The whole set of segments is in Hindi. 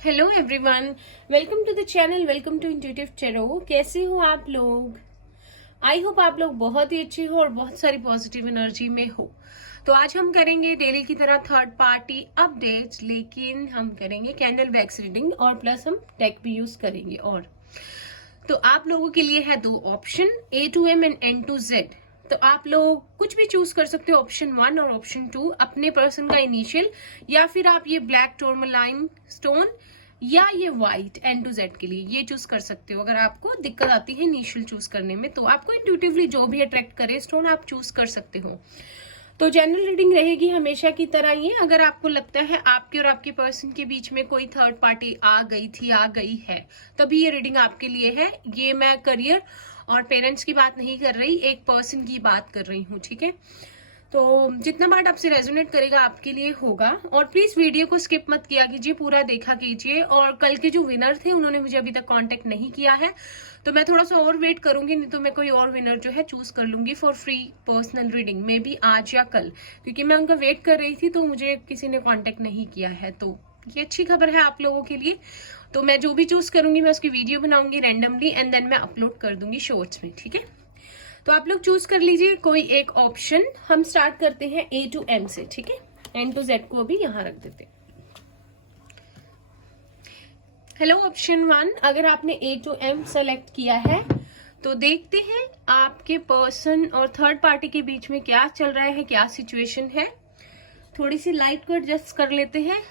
Hello everyone, welcome to the channel, welcome to intuitive tarot. कैसे हो आप लोग? आई होप आप लोग बहुत ही अच्छे हो और बहुत सारी पॉजिटिव एनर्जी में हो। तो आज हम करेंगे डेली की तरह थर्ड पार्टी अपडेट्स, लेकिन हम करेंगे कैंडल वैक्स रीडिंग और प्लस हम डेक भी यूज करेंगे। और तो आप लोगों के लिए है दो option, A to M and N to Z। तो आप लोग कुछ भी चूज कर सकते हो, ऑप्शन 1 और ऑप्शन 2, अपने पर्सन का इनिशियल, या फिर आप ये ब्लैक टूरमलाइन स्टोन या ये व्हाइट N to Z के लिए ये चूज कर सकते हो। अगर आपको दिक्कत आती है इनिशियल चूज करने में तो आपको इंट्यूटिवली जो भी अट्रैक्ट करे स्टोन आप चूज कर सकते हो। तो जनरल रीडिंग रहेगी हमेशा की तरह ये। अगर आपको लगता है आपके और आपके पर्सन के बीच में कोई थर्ड पार्टी आ गई है, तभी ये रीडिंग आपके लिए है। ये मैं करियर और पेरेंट्स की बात नहीं कर रही, एक पर्सन की बात कर रही हूँ, ठीक है। तो जितना पार्ट आपसे रेजोनेट करेगा आपके लिए होगा। और प्लीज वीडियो को स्किप मत किया कीजिए, पूरा देखा कीजिए। और कल के जो विनर थे उन्होंने मुझे अभी तक कांटेक्ट नहीं किया है, तो मैं थोड़ा सा और वेट करूंगी, नहीं तो मैं कोई और विनर जो है चूज कर लूंगी for free personal reading, may be आज या कल, क्योंकि मैं उनका वेट कर रही थी तो मुझे किसी ने कांटेक्ट नहीं किया है। तो ये अच्छी खबर है आप लोगों के लिए। तो मैं जो भी चूज करूंगी मैं उसकी वीडियो बनाऊंगी रैंडमली एंड देन मैं अपलोड कर दूंगी शॉर्ट्स में, ठीक है। तो आप लोग चूज कर लीजिए कोई एक ऑप्शन। हम स्टार्ट करते हैं A to M से, ठीक है। N to Z को भी यहां रख देते हैं। हेलो ऑप्शन 1, अगर आपने A to M सेलेक्ट किया है तो देखते हैं आपके पर्सन और थर्ड पार्टी के बीच में क्या चल रहा है, क्या सिचुएशन है। थोड़ी सी लाइट को एडजस्ट कर लेते हैं।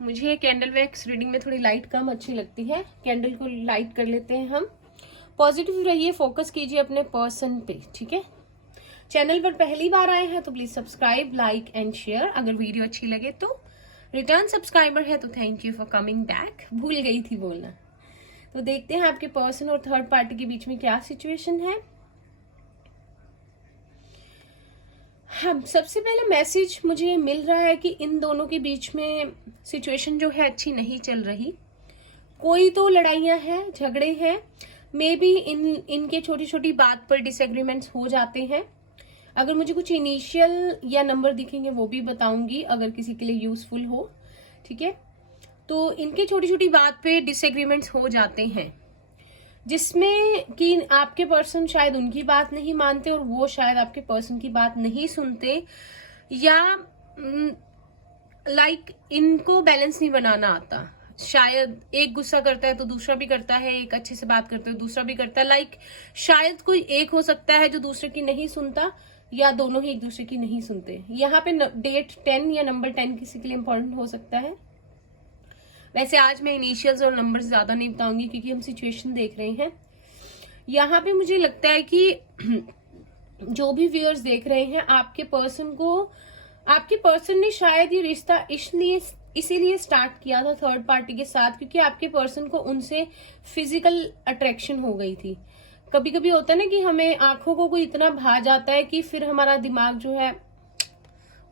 मुझे कैंडल वैक्स रीडिंग में थोड़ी लाइट कम अच्छी लगती है, कैंडल को लाइट कर लेते हैं हम। पॉजिटिव रहिए, फोकस कीजिए अपने पर्सन पे, ठीक है। चैनल पर पहली बार आए हैं तो please subscribe, like and share. अगर वीडियो अच्छी लगे तो रिटर्न सब्सक्राइबर है तो thank you for coming back, भूल गई थी बोलना। तो देखते हैं आपके पर्सन और थर्ड पार्टी के बीच में क्या सिचुएशन है। हाँ, सबसे पहले मैसेज मुझे मिल रहा है कि इन दोनों के बीच में सिचुएशन जो है अच्छी नहीं चल रही। कोई तो लड़ाइयां हैं, झगड़े हैं, मे बी इनके छोटी छोटी बात पर डिसएग्रीमेंट्स हो जाते हैं। अगर मुझे कुछ इनिशियल या नंबर दिखेंगे वो भी बताऊंगी, अगर किसी के लिए यूजफुल हो, ठीक है। तो इनके छोटी छोटी बात पे डिसएग्रीमेंट्स हो जाते हैं, जिसमें कि आपके पर्सन शायद उनकी बात नहीं मानते और वो शायद आपके पर्सन की बात नहीं सुनते, या लाइक इनको बैलेंस नहीं बनाना आता। शायद एक गुस्सा करता है तो दूसरा भी करता है, एक अच्छे से बात करते हो दूसरा भी करता है। लाइक शायद कोई एक हो सकता है जो दूसरे की नहीं सुनता, या दोनों ही एक दूसरे की नहीं सुनते। यहाँ पे डेट 10 या नंबर 10 किसी के लिए इंपॉर्टेंट हो सकता है। वैसे आज मैं इनिशियल्स और नंबर्स ज्यादा नहीं बताऊंगी क्योंकि हम सिचुएशन देख रहे हैं। यहाँ पे मुझे लगता है कि जो भी व्यूअर्स देख रहे हैं, आपके पर्सन ने शायद ये रिश्ता इसीलिए स्टार्ट किया था थर्ड पार्टी के साथ, क्योंकि आपके पर्सन को उनसे फिजिकल अट्रैक्शन हो गई थी। कभी कभी होता है ना कि हमें आंखों को कोई इतना भा जाता है कि फिर हमारा दिमाग जो है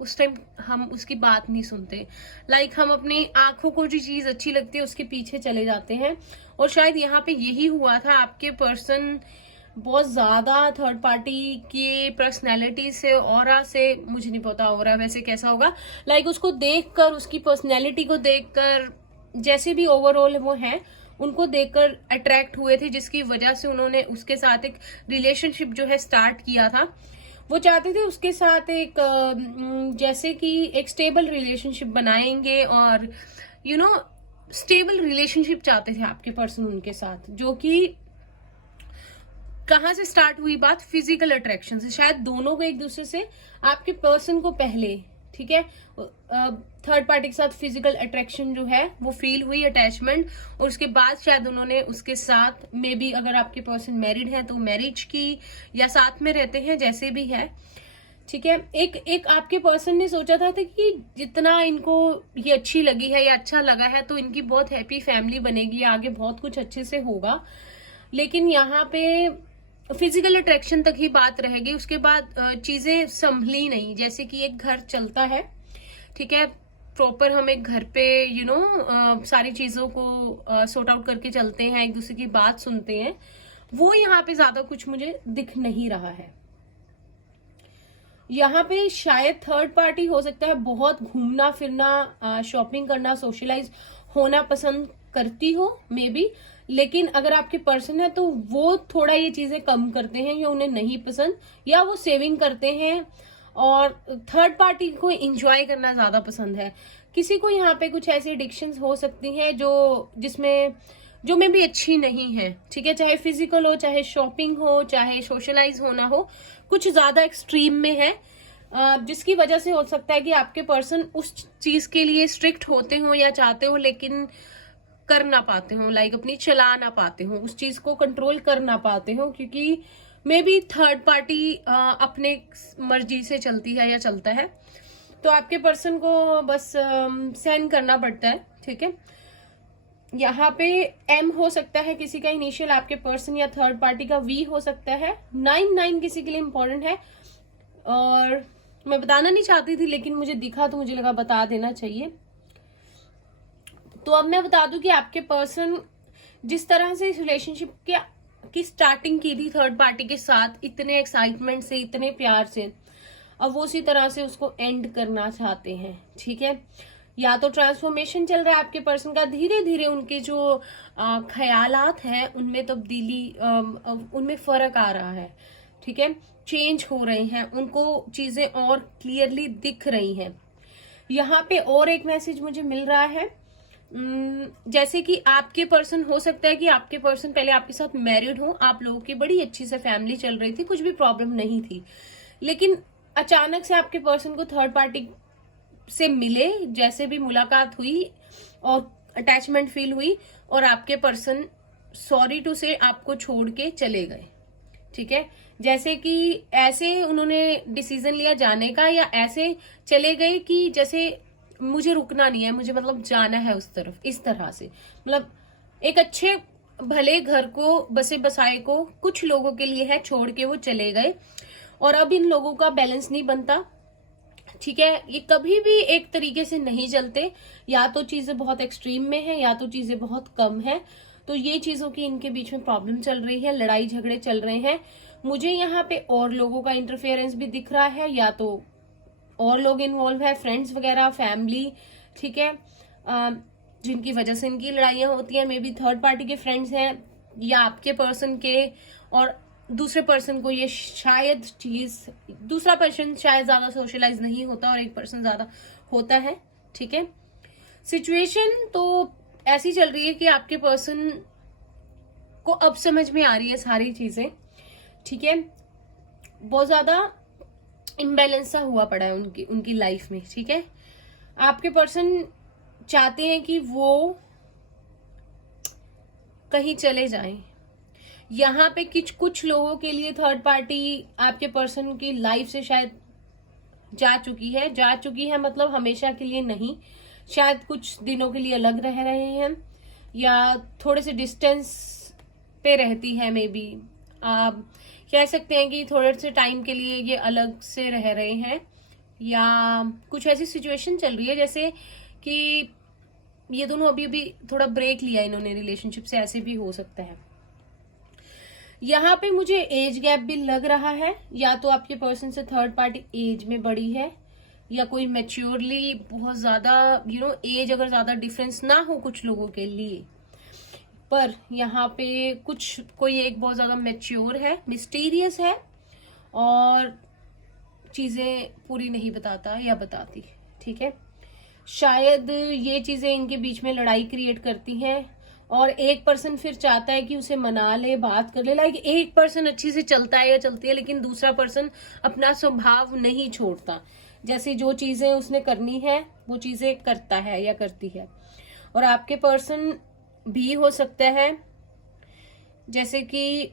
उस टाइम हम उसकी बात नहीं सुनते। लाइक हम अपनी आंखों को जो चीज अच्छी लगती है उसके पीछे चले जाते हैं। और शायद यहाँ पे यही हुआ था। आपके पर्सन बहुत ज्यादा थर्ड पार्टी की पर्सनैलिटी से, ऑरा से, मुझे नहीं पता ऑरा वैसे कैसा होगा, लाइक उसको देखकर, उसकी पर्सनैलिटी को देखकर, जैसे भी ओवरऑल वो है, उनको देखकर अट्रैक्ट हुए थे, जिसकी वजह से उन्होंने उसके साथ एक रिलेशनशिप जो है स्टार्ट किया था। वो चाहते थे उसके साथ एक जैसे कि एक स्टेबल रिलेशनशिप बनाएंगे, और स्टेबल रिलेशनशिप चाहते थे आपके पर्सन उनके साथ। जो कि कहां से स्टार्ट हुई बात? फिजिकल अट्रैक्शन से। शायद दोनों को एक दूसरे से, आपके पर्सन को पहले, ठीक है, थर्ड पार्टी के साथ फिजिकल अट्रैक्शन जो है वो फील हुई, अटैचमेंट, और उसके बाद शायद उन्होंने उसके साथ, मे बी अगर आपके पर्सन मैरिड है तो मैरिज की, या साथ में रहते हैं, जैसे भी है, ठीक है। एक आपके पर्सन ने सोचा था कि जितना इनको ये अच्छी लगी है या अच्छा लगा है तो इनकी बहुत हैप्पी फैमिली बनेगी, आगे बहुत कुछ अच्छे से होगा। लेकिन यहाँ पे फिजिकल अट्रैक्शन तक ही बात रहेगी, उसके बाद चीजें संभली नहीं। जैसे कि एक घर चलता है, ठीक है, प्रॉपर हम एक घर पे सारी चीजों को सॉर्ट आउट करके चलते हैं, एक दूसरे की बात सुनते हैं, वो यहाँ पे ज्यादा कुछ मुझे दिख नहीं रहा है। यहाँ पे शायद थर्ड पार्टी हो सकता है बहुत घूमना फिरना, शॉपिंग करना, सोशलाइज होना पसंद करती हो मे बी, लेकिन अगर आपके पर्सन है तो वो थोड़ा ये चीजें कम करते हैं या उन्हें नहीं पसंद, या वो सेविंग करते हैं और थर्ड पार्टी को एंजॉय करना ज्यादा पसंद है। किसी को यहाँ पे कुछ ऐसी एडिक्शंस हो सकती हैं जो में भी अच्छी नहीं है, ठीक है, चाहे फिजिकल हो, चाहे शॉपिंग हो, चाहे सोशलाइज होना हो, कुछ ज्यादा एक्सट्रीम में है, जिसकी वजह से हो सकता है कि आपके पर्सन उस चीज के लिए स्ट्रिक्ट होते हो या चाहते हो लेकिन कर ना पाते हो, लाइक अपनी चला ना पाते हो, उस चीज को कंट्रोल कर ना पाते हो, क्योंकि मे बी थर्ड पार्टी अपने मर्जी से चलती है या चलता है, तो आपके पर्सन को बस सहन करना पड़ता है, ठीक है। यहाँ पे एम हो सकता है किसी का इनिशियल आपके पर्सन या थर्ड पार्टी का वी हो सकता है। 9 किसी के लिए इंपॉर्टेंट है और मैं बताना नहीं चाहती थी लेकिन मुझे दिखा तो मुझे लगा बता देना चाहिए। तो अब मैं बता दूं कि आपके पर्सन जिस तरह से इस रिलेशनशिप की स्टार्टिंग की थी थर्ड पार्टी के साथ, इतने एक्साइटमेंट से, इतने प्यार से, अब वो उसी तरह से उसको एंड करना चाहते हैं, ठीक है। या तो ट्रांसफॉर्मेशन चल रहा है आपके पर्सन का, धीरे धीरे उनके जो ख्यालात हैं उनमें तब्दीली, उनमें फर्क आ रहा है, ठीक है, चेंज हो रहे हैं, उनको चीजें और क्लियरली दिख रही हैं। यहाँ पे और एक मैसेज मुझे मिल रहा है, जैसे कि आपके पर्सन हो सकता है कि आपके पर्सन पहले आपके साथ मैरिड हो, आप लोगों की बड़ी अच्छी से फैमिली चल रही थी, कुछ भी प्रॉब्लम नहीं थी, लेकिन अचानक से आपके पर्सन को थर्ड पार्टी से मिले, जैसे भी मुलाकात हुई और अटैचमेंट फील हुई और आपके पर्सन सॉरी टू से आपको छोड़ के चले गए, ठीक है। जैसे कि ऐसे उन्होंने डिसीजन लिया जाने का, या ऐसे चले गए कि जैसे मुझे रुकना नहीं है, मुझे मतलब जाना है उस तरफ, इस तरह से, मतलब एक अच्छे भले घर को, बसे बसाए को कुछ लोगों के लिए है, छोड़ के वो चले गए और अब इन लोगों का बैलेंस नहीं बनता, ठीक है। ये कभी भी एक तरीके से नहीं चलते, या तो चीजें बहुत एक्सट्रीम में है या तो चीजें बहुत कम है, तो ये चीजों की इनके बीच में प्रॉब्लम चल रही है, लड़ाई झगड़े चल रहे हैं। मुझे यहाँ पे और लोगों का इंटरफेरेंस भी दिख रहा है, या तो और लोग इन्वॉल्व है, फ्रेंड्स वगैरह, फैमिली, ठीक है, जिनकी वजह से इनकी लड़ाइयां होती हैं, मे बी थर्ड पार्टी के फ्रेंड्स हैं या आपके पर्सन के, और दूसरे पर्सन को ये शायद चीज, दूसरा पर्सन शायद ज्यादा सोशलाइज नहीं होता और एक पर्सन ज्यादा होता है, ठीक है। सिचुएशन तो ऐसी चल रही है कि आपके पर्सन को अब समझ में आ रही है सारी चीजें, ठीक है, बहुत ज्यादा इम्बैलेंस सा हुआ पड़ा है उनकी लाइफ में, ठीक है। आपके पर्सन चाहते हैं कि वो कहीं चले जाएं। यहाँ पे कुछ लोगों के लिए थर्ड पार्टी आपके पर्सन की लाइफ से शायद जा चुकी है, मतलब हमेशा के लिए नहीं, शायद कुछ दिनों के लिए अलग रह रहे हैं या थोड़े से डिस्टेंस पे रहती है, मे बी आप कह सकते हैं कि थोड़े से टाइम के लिए ये अलग से रह रहे हैं, या कुछ ऐसी सिचुएशन चल रही है जैसे कि ये दोनों अभी थोड़ा ब्रेक लिया इन्होंने रिलेशनशिप से, ऐसे भी हो सकता है। यहाँ पे मुझे एज गैप भी लग रहा है, या तो आपके पर्सन से थर्ड पार्टी एज में बड़ी है, या कोई मैच्योरली बहुत ज्यादा एज अगर ज्यादा डिफरेंस ना हो कुछ लोगों के लिए, पर यहाँ पे कोई एक बहुत ज्यादा मैच्योर है, मिस्टीरियस है और चीजें पूरी नहीं बताता या बताती, ठीक है। शायद ये चीजें इनके बीच में लड़ाई क्रिएट करती हैं और एक पर्सन फिर चाहता है कि उसे मना ले, बात कर ले, लाइक एक पर्सन अच्छी से चलता है या चलती है लेकिन दूसरा पर्सन अपना स्वभाव नहीं छोड़ता, जैसे जो चीजें उसने करनी है वो चीजें करता है या करती है। और आपके पर्सन भी हो सकता है जैसे कि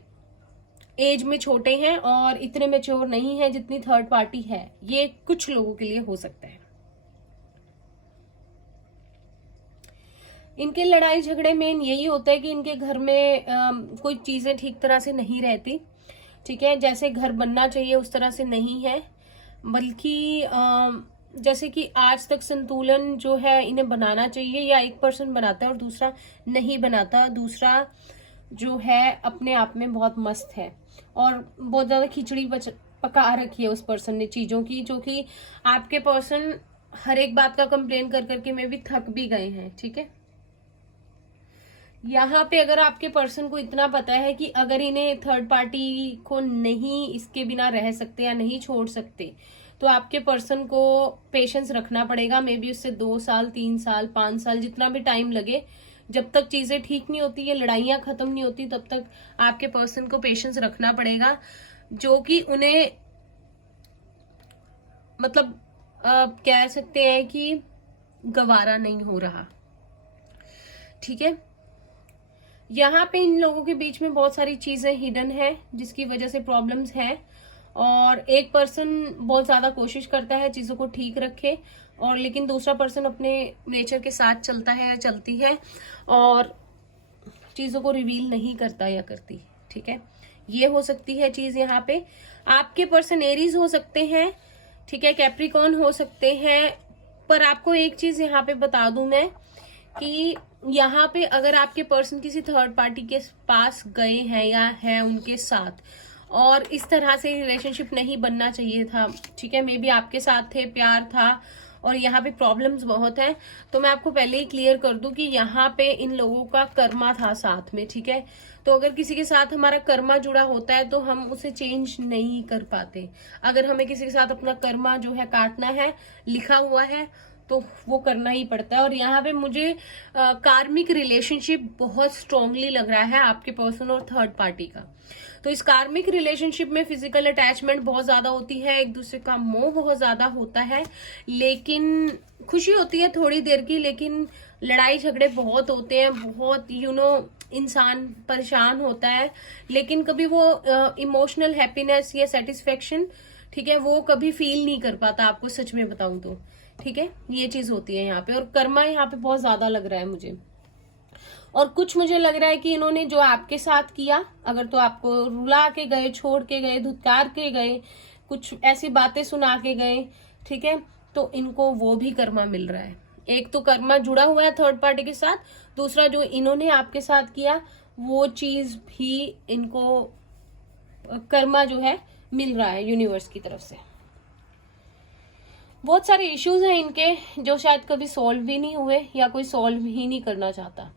एज में छोटे हैं और इतने मैच्योर नहीं है जितनी थर्ड पार्टी है, ये कुछ लोगों के लिए हो सकता है। इनके लड़ाई झगड़े में यही होता है कि इनके घर में कोई चीजें ठीक तरह से नहीं रहती, ठीक है, जैसे घर बनना चाहिए उस तरह से नहीं है, बल्कि जैसे कि आज तक संतुलन जो है इन्हें बनाना चाहिए, या एक पर्सन बनाता है और दूसरा नहीं बनाता, दूसरा जो है अपने आप में बहुत मस्त है और बहुत ज्यादा खिचड़ी पका रखी है उस पर्सन ने चीजों की, जो कि आपके पर्सन हर एक बात का कंप्लेन कर करके मे भी थक भी गए हैं। ठीक है, यहाँ पे अगर आपके पर्सन को इतना पता है कि अगर इन्हें थर्ड पार्टी को नहीं इसके बिना रह सकते या नहीं छोड़ सकते, तो आपके पर्सन को पेशेंस रखना पड़ेगा। मे बी उससे 2 साल, 3 साल, 5 साल, जितना भी टाइम लगे, जब तक चीजें ठीक नहीं होती, ये लड़ाइयां खत्म नहीं होती, तब तक आपके पर्सन को पेशेंस रखना पड़ेगा, जो कि उन्हें मतलब कह सकते हैं कि गवारा नहीं हो रहा। ठीक है, यहाँ पे इन लोगों के बीच में बहुत सारी चीजें हिडन है जिसकी वजह से प्रॉब्लम्स है, और एक पर्सन बहुत ज्यादा कोशिश करता है चीजों को ठीक रखे, और लेकिन दूसरा पर्सन अपने नेचर के साथ चलता है या चलती है और चीजों को रिवील नहीं करता या करती। ठीक है, ये हो सकती है चीज। यहाँ पे आपके पर्सन एरीज हो सकते हैं, ठीक है, कैप्रिकॉर्न हो सकते हैं, पर आपको एक चीज यहाँ पे बता दूं मैं कि यहाँ पे अगर आपके पर्सन किसी थर्ड पार्टी के पास गए हैं या है उनके साथ, और इस तरह से रिलेशनशिप नहीं बनना चाहिए था, ठीक है, मे बी आपके साथ थे, प्यार था, और यहाँ पे प्रॉब्लम्स बहुत है, तो मैं आपको पहले ही क्लियर कर दूं कि यहाँ पे इन लोगों का कर्मा था साथ में। ठीक है, तो अगर किसी के साथ हमारा कर्मा जुड़ा होता है तो हम उसे चेंज नहीं कर पाते। अगर हमें किसी के साथ अपना कर्मा जो है काटना है, लिखा हुआ है, तो वो करना ही पड़ता है। और यहाँ पे मुझे कार्मिक रिलेशनशिप बहुत स्ट्रांगली लग रहा है आपके पर्सन और थर्ड पार्टी का। तो इस कार्मिक रिलेशनशिप में फिजिकल अटैचमेंट बहुत ज्यादा होती है, एक दूसरे का मोह बहुत ज्यादा होता है, लेकिन खुशी होती है थोड़ी देर की, लेकिन लड़ाई झगड़े बहुत होते हैं, बहुत इंसान परेशान होता है, लेकिन कभी वो इमोशनल हैप्पीनेस या सेटिस्फेक्शन, ठीक है, वो कभी फील नहीं कर पाता, आपको सच में बताऊं तो। ठीक है, ये चीज होती है यहाँ पे, और कर्मा यहाँ पे बहुत ज्यादा लग रहा है मुझे। और कुछ मुझे लग रहा है कि इन्होंने जो आपके साथ किया, अगर तो आपको रुला के गए, छोड़ के गए, धुतकार के गए, कुछ ऐसी बातें सुना के गए, ठीक है, तो इनको वो भी कर्मा मिल रहा है। एक तो कर्मा जुड़ा हुआ है थर्ड पार्टी के साथ, दूसरा जो इन्होंने आपके साथ किया वो चीज भी इनको कर्मा जो है मिल रहा है यूनिवर्स की तरफ से। बहुत सारे इश्यूज हैं इनके जो शायद कभी सॉल्व भी नहीं हुए या कोई सॉल्व ही नहीं करना चाहता।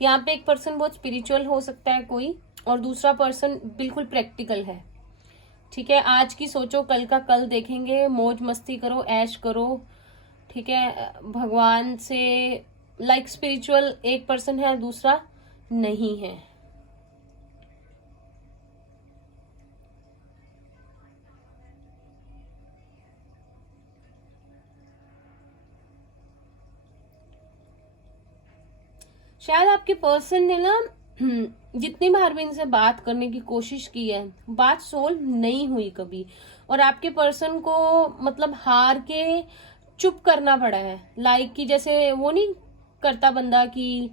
यहाँ पे एक पर्सन बहुत स्पिरिचुअल हो सकता है कोई, और दूसरा पर्सन बिल्कुल प्रैक्टिकल है। ठीक है, आज की सोचो, कल का कल देखेंगे, मौज मस्ती करो, ऐश करो। ठीक है, भगवान से लाइक स्पिरिचुअल एक पर्सन है, दूसरा नहीं है। शायद आपके पर्सन ने ना जितनी बार भी इनसे बात करने की कोशिश की है, बात सोल्व नहीं हुई कभी, और आपके पर्सन को मतलब हार के चुप करना पड़ा है। लाइक कि जैसे वो नहीं करता बंदा कि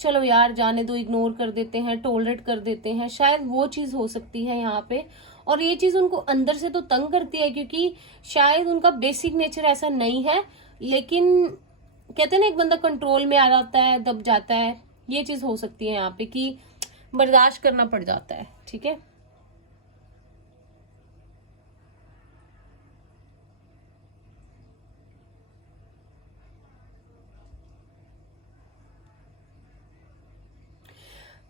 चलो यार जाने दो, इग्नोर कर देते हैं, टॉलरेट कर देते हैं, शायद वो चीज हो सकती है यहाँ पे। और ये चीज उनको अंदर से तो तंग करती है, क्योंकि शायद उनका बेसिक नेचर ऐसा नहीं है, लेकिन कहते हैं ना एक बंदा कंट्रोल में आ जाता है, दब जाता है, ये चीज हो सकती है यहाँ पे कि बर्दाश्त करना पड़ जाता है। ठीक है,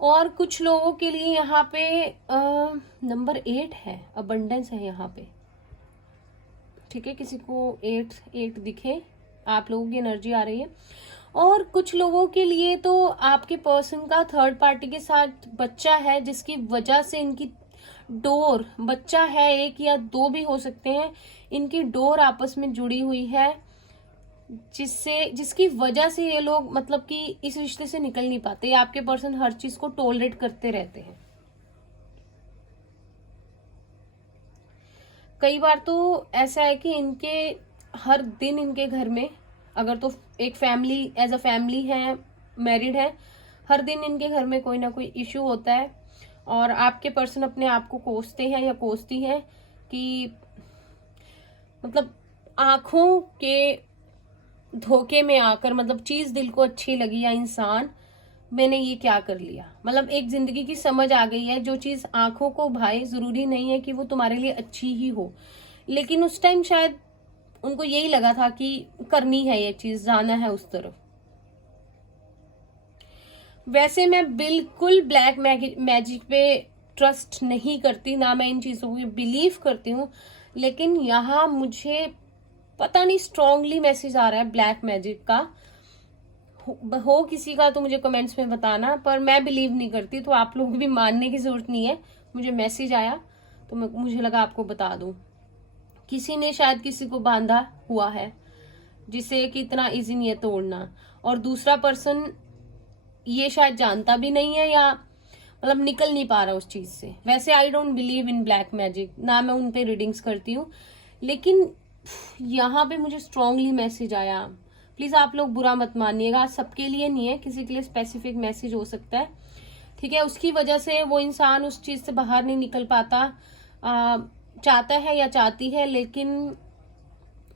और कुछ लोगों के लिए यहाँ पे नंबर 8 है, अबंडेंस है यहाँ पे। ठीक है, किसी को 8 दिखे, आप लोगों की एनर्जी आ रही है। और कुछ लोगों के लिए तो आपके पर्सन का थर्ड पार्टी के साथ बच्चा है, जिसकी वजह से इनकी डोर, बच्चा है, 1 या 2 भी हो सकते हैं, इनकी डोर आपस में जुड़ी हुई है, जिसकी वजह से ये लोग मतलब कि इस रिश्ते से निकल नहीं पाते। आपके पर्सन हर चीज को टॉलरेट करते रहते हैं। कई बार तो ऐसा है कि इनके हर दिन इनके घर में, अगर तो एक फैमिली एज अ फैमिली है, मैरिड है, हर दिन इनके घर में कोई ना कोई इश्यू होता है, और आपके पर्सन अपने आप को कोसते हैं या कोसती हैं कि मतलब आंखों के धोखे में आकर, मतलब चीज दिल को अच्छी लगी या इंसान, मैंने ये क्या कर लिया। मतलब एक जिंदगी की समझ आ गई है, जो चीज आंखों को भाए जरूरी नहीं है कि वो तुम्हारे लिए अच्छी ही हो, लेकिन उस टाइम शायद उनको यही लगा था कि करनी है ये चीज, जाना है उस तरफ। वैसे मैं बिल्कुल ब्लैक मैजिक पे ट्रस्ट नहीं करती, ना मैं इन चीजों को बिलीव करती हूँ, लेकिन यहाँ मुझे पता नहीं स्ट्रांगली मैसेज आ रहा है ब्लैक मैजिक का। हो किसी का तो मुझे कमेंट्स में बताना, पर मैं बिलीव नहीं करती, तो आप लोग भी मानने की जरूरत नहीं है। मुझे मैसेज आया तो मुझे लगा आपको बता दूं। किसी ने शायद किसी को बांधा हुआ है, जिसे कि इतना इजी नहीं है तोड़ना, और दूसरा पर्सन ये शायद जानता भी नहीं है, या मतलब निकल नहीं पा रहा उस चीज से। वैसे I don't believe in black magic, ना मैं उन पे रीडिंग्स करती हूँ, लेकिन यहाँ पे मुझे स्ट्रांगली मैसेज आया। प्लीज आप लोग बुरा मत मानिएगा, सबके लिए नहीं है, किसी के लिए स्पेसिफिक मैसेज हो सकता है, ठीक है। उसकी वजह से वो इंसान उस चीज से बाहर नहीं निकल पाता, चाहता है या चाहती है लेकिन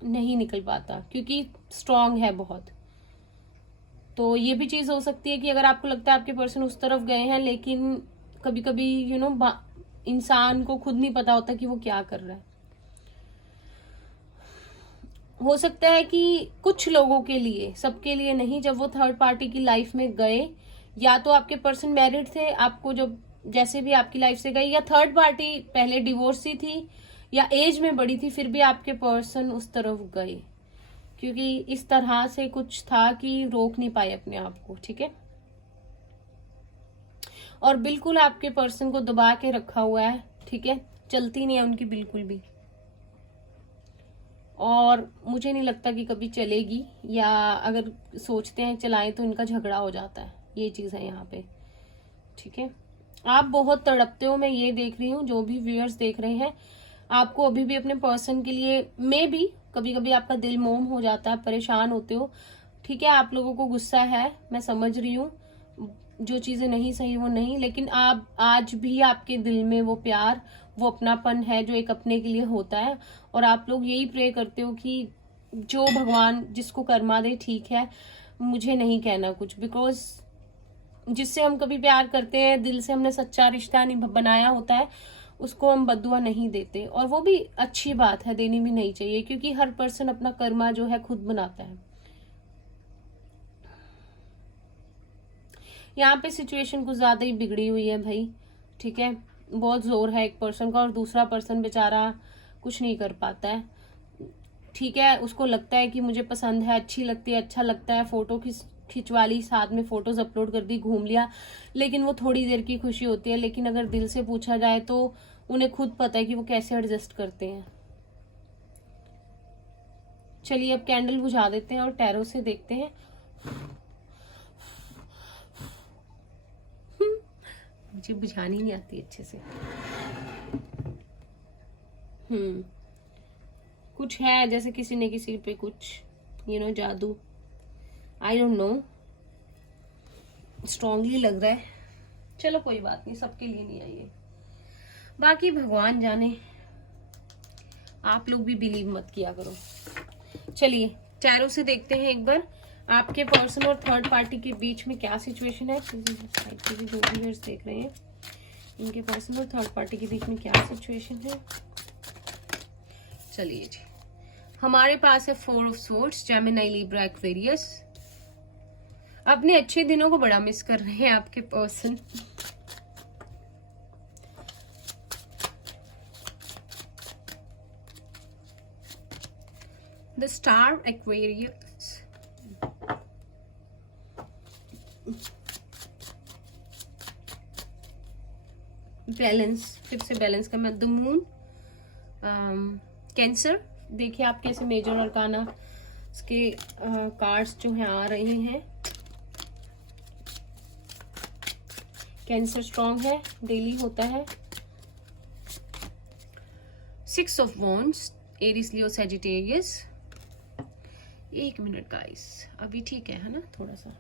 नहीं निकल पाता, क्योंकि स्ट्रांग है बहुत। तो ये भी चीज हो सकती है कि अगर आपको लगता है आपके पर्सन उस तरफ गए हैं, लेकिन कभी कभी इंसान को खुद नहीं पता होता कि वो क्या कर रहा है। हो सकता है कि कुछ लोगों के लिए, सबके लिए नहीं, जब वो थर्ड पार्टी की लाइफ में गए, या तो आपके पर्सन मैरिड थे, आपको जब जैसे भी आपकी लाइफ से गए, या थर्ड पार्टी पहले डिवोर्सी थी या एज में बड़ी थी, फिर भी आपके पर्सन उस तरफ गए, क्योंकि इस तरह से कुछ था कि रोक नहीं पाए अपने आप को, ठीक है। और बिल्कुल आपके पर्सन को दबा के रखा हुआ है, ठीक है, चलती नहीं है उनकी बिल्कुल भी, और मुझे नहीं लगता कि कभी चलेगी, या अगर सोचते हैं चलाएं तो इनका झगड़ा हो जाता है। ये चीज है यहाँ पे, ठीक है। आप बहुत तड़पते हो, मैं ये देख रही हूँ, जो भी व्यूअर्स देख रहे हैं, आपको अभी भी अपने पर्सन के लिए मे भी कभी कभी आपका दिल मोम हो जाता है, परेशान होते हो, ठीक है। आप लोगों को गुस्सा है, मैं समझ रही हूँ, जो चीजें नहीं सही वो नहीं, लेकिन आप आज भी आपके दिल में वो प्यार, वो अपनापन है जो एक अपने के लिए होता है, और आप लोग यही प्रे करते हो कि जो भगवान जिसको कर्मा दे, ठीक है, मुझे नहीं कहना कुछ, बिकॉज जिससे हम कभी प्यार करते हैं, दिल से हमने सच्चा रिश्ता नहीं बनाया होता है, उसको हम बद्दुआ नहीं देते, और वो भी अच्छी बात है, देनी भी नहीं चाहिए, क्योंकि हर पर्सन अपना कर्मा जो है खुद बनाता है। यहाँ पे सिचुएशन कुछ ज्यादा ही बिगड़ी हुई है भाई, ठीक है। बहुत जोर है एक पर्सन का, और दूसरा पर्सन बेचारा कुछ नहीं कर पाता है, ठीक है। उसको लगता है कि मुझे पसंद है, अच्छी लगती है, अच्छा लगता है, फोटो खिंचवा ली, साथ में फोटोज अपलोड कर दी, घूम लिया, लेकिन वो थोड़ी देर की खुशी होती है। लेकिन अगर दिल से पूछा जाए तो उन्हें खुद पता है कि वो कैसे एडजस्ट करते हैं। चलिए अब कैंडल बुझा देते हैं और टैरो से देखते हैं। मुझे बुझानी नहीं आती अच्छे से। कुछ है, जैसे किसी ने किसी पे कुछ जादू, आई डोंट नो, स्ट्रांगली लग रहा है। चलो कोई बात नहीं, सबके लिए नहीं है ये, बाकी भगवान जाने, आप लोग भी बिलीव मत किया करो। चलिए टैरो से देखते हैं एक बार, आपके पर्सन और थर्ड पार्टी के बीच में क्या सिचुएशन है। जो व्यूअर्स देख रहे हैं, इनके पर्सन और थर्ड पार्टी के बीच में क्या सिचुएशन है। चलिए जी, हमारे पास है 4 of swords, Gemini, Libra, Aquarius. अपने अच्छे दिनों को बड़ा मिस कर रहे हैं आपके person. The star, Aquarius, balance, फिर से बैलेंस का मैं, द मून, कैंसर। देखिए आप कैसे मेजर अरकाना इसके कार्ड्स जो हैं आ रहे हैं। कैंसर स्ट्रांग है, डेली होता है। 6 of wands, Aries, Leo, Sagittarius. 1 minute guys, अभी ठीक है ना, थोड़ा सा।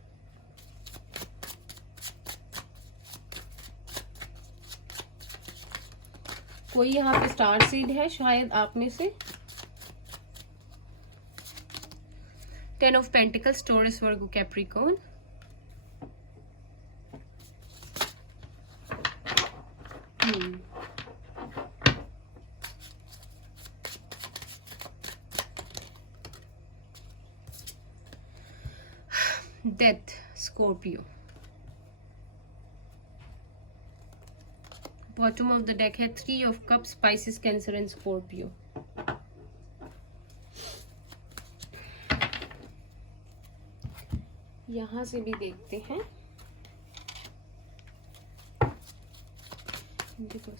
कोई यहाँ पे स्टार सीड है शायद आप में से। 10 of pentacles, taurus, Virgo, Capricorn. Death, Scorpio. Bottom of the deck है 3 of cups, spices, cancer and Scorpio. यहां से भी देखते हैं। देखो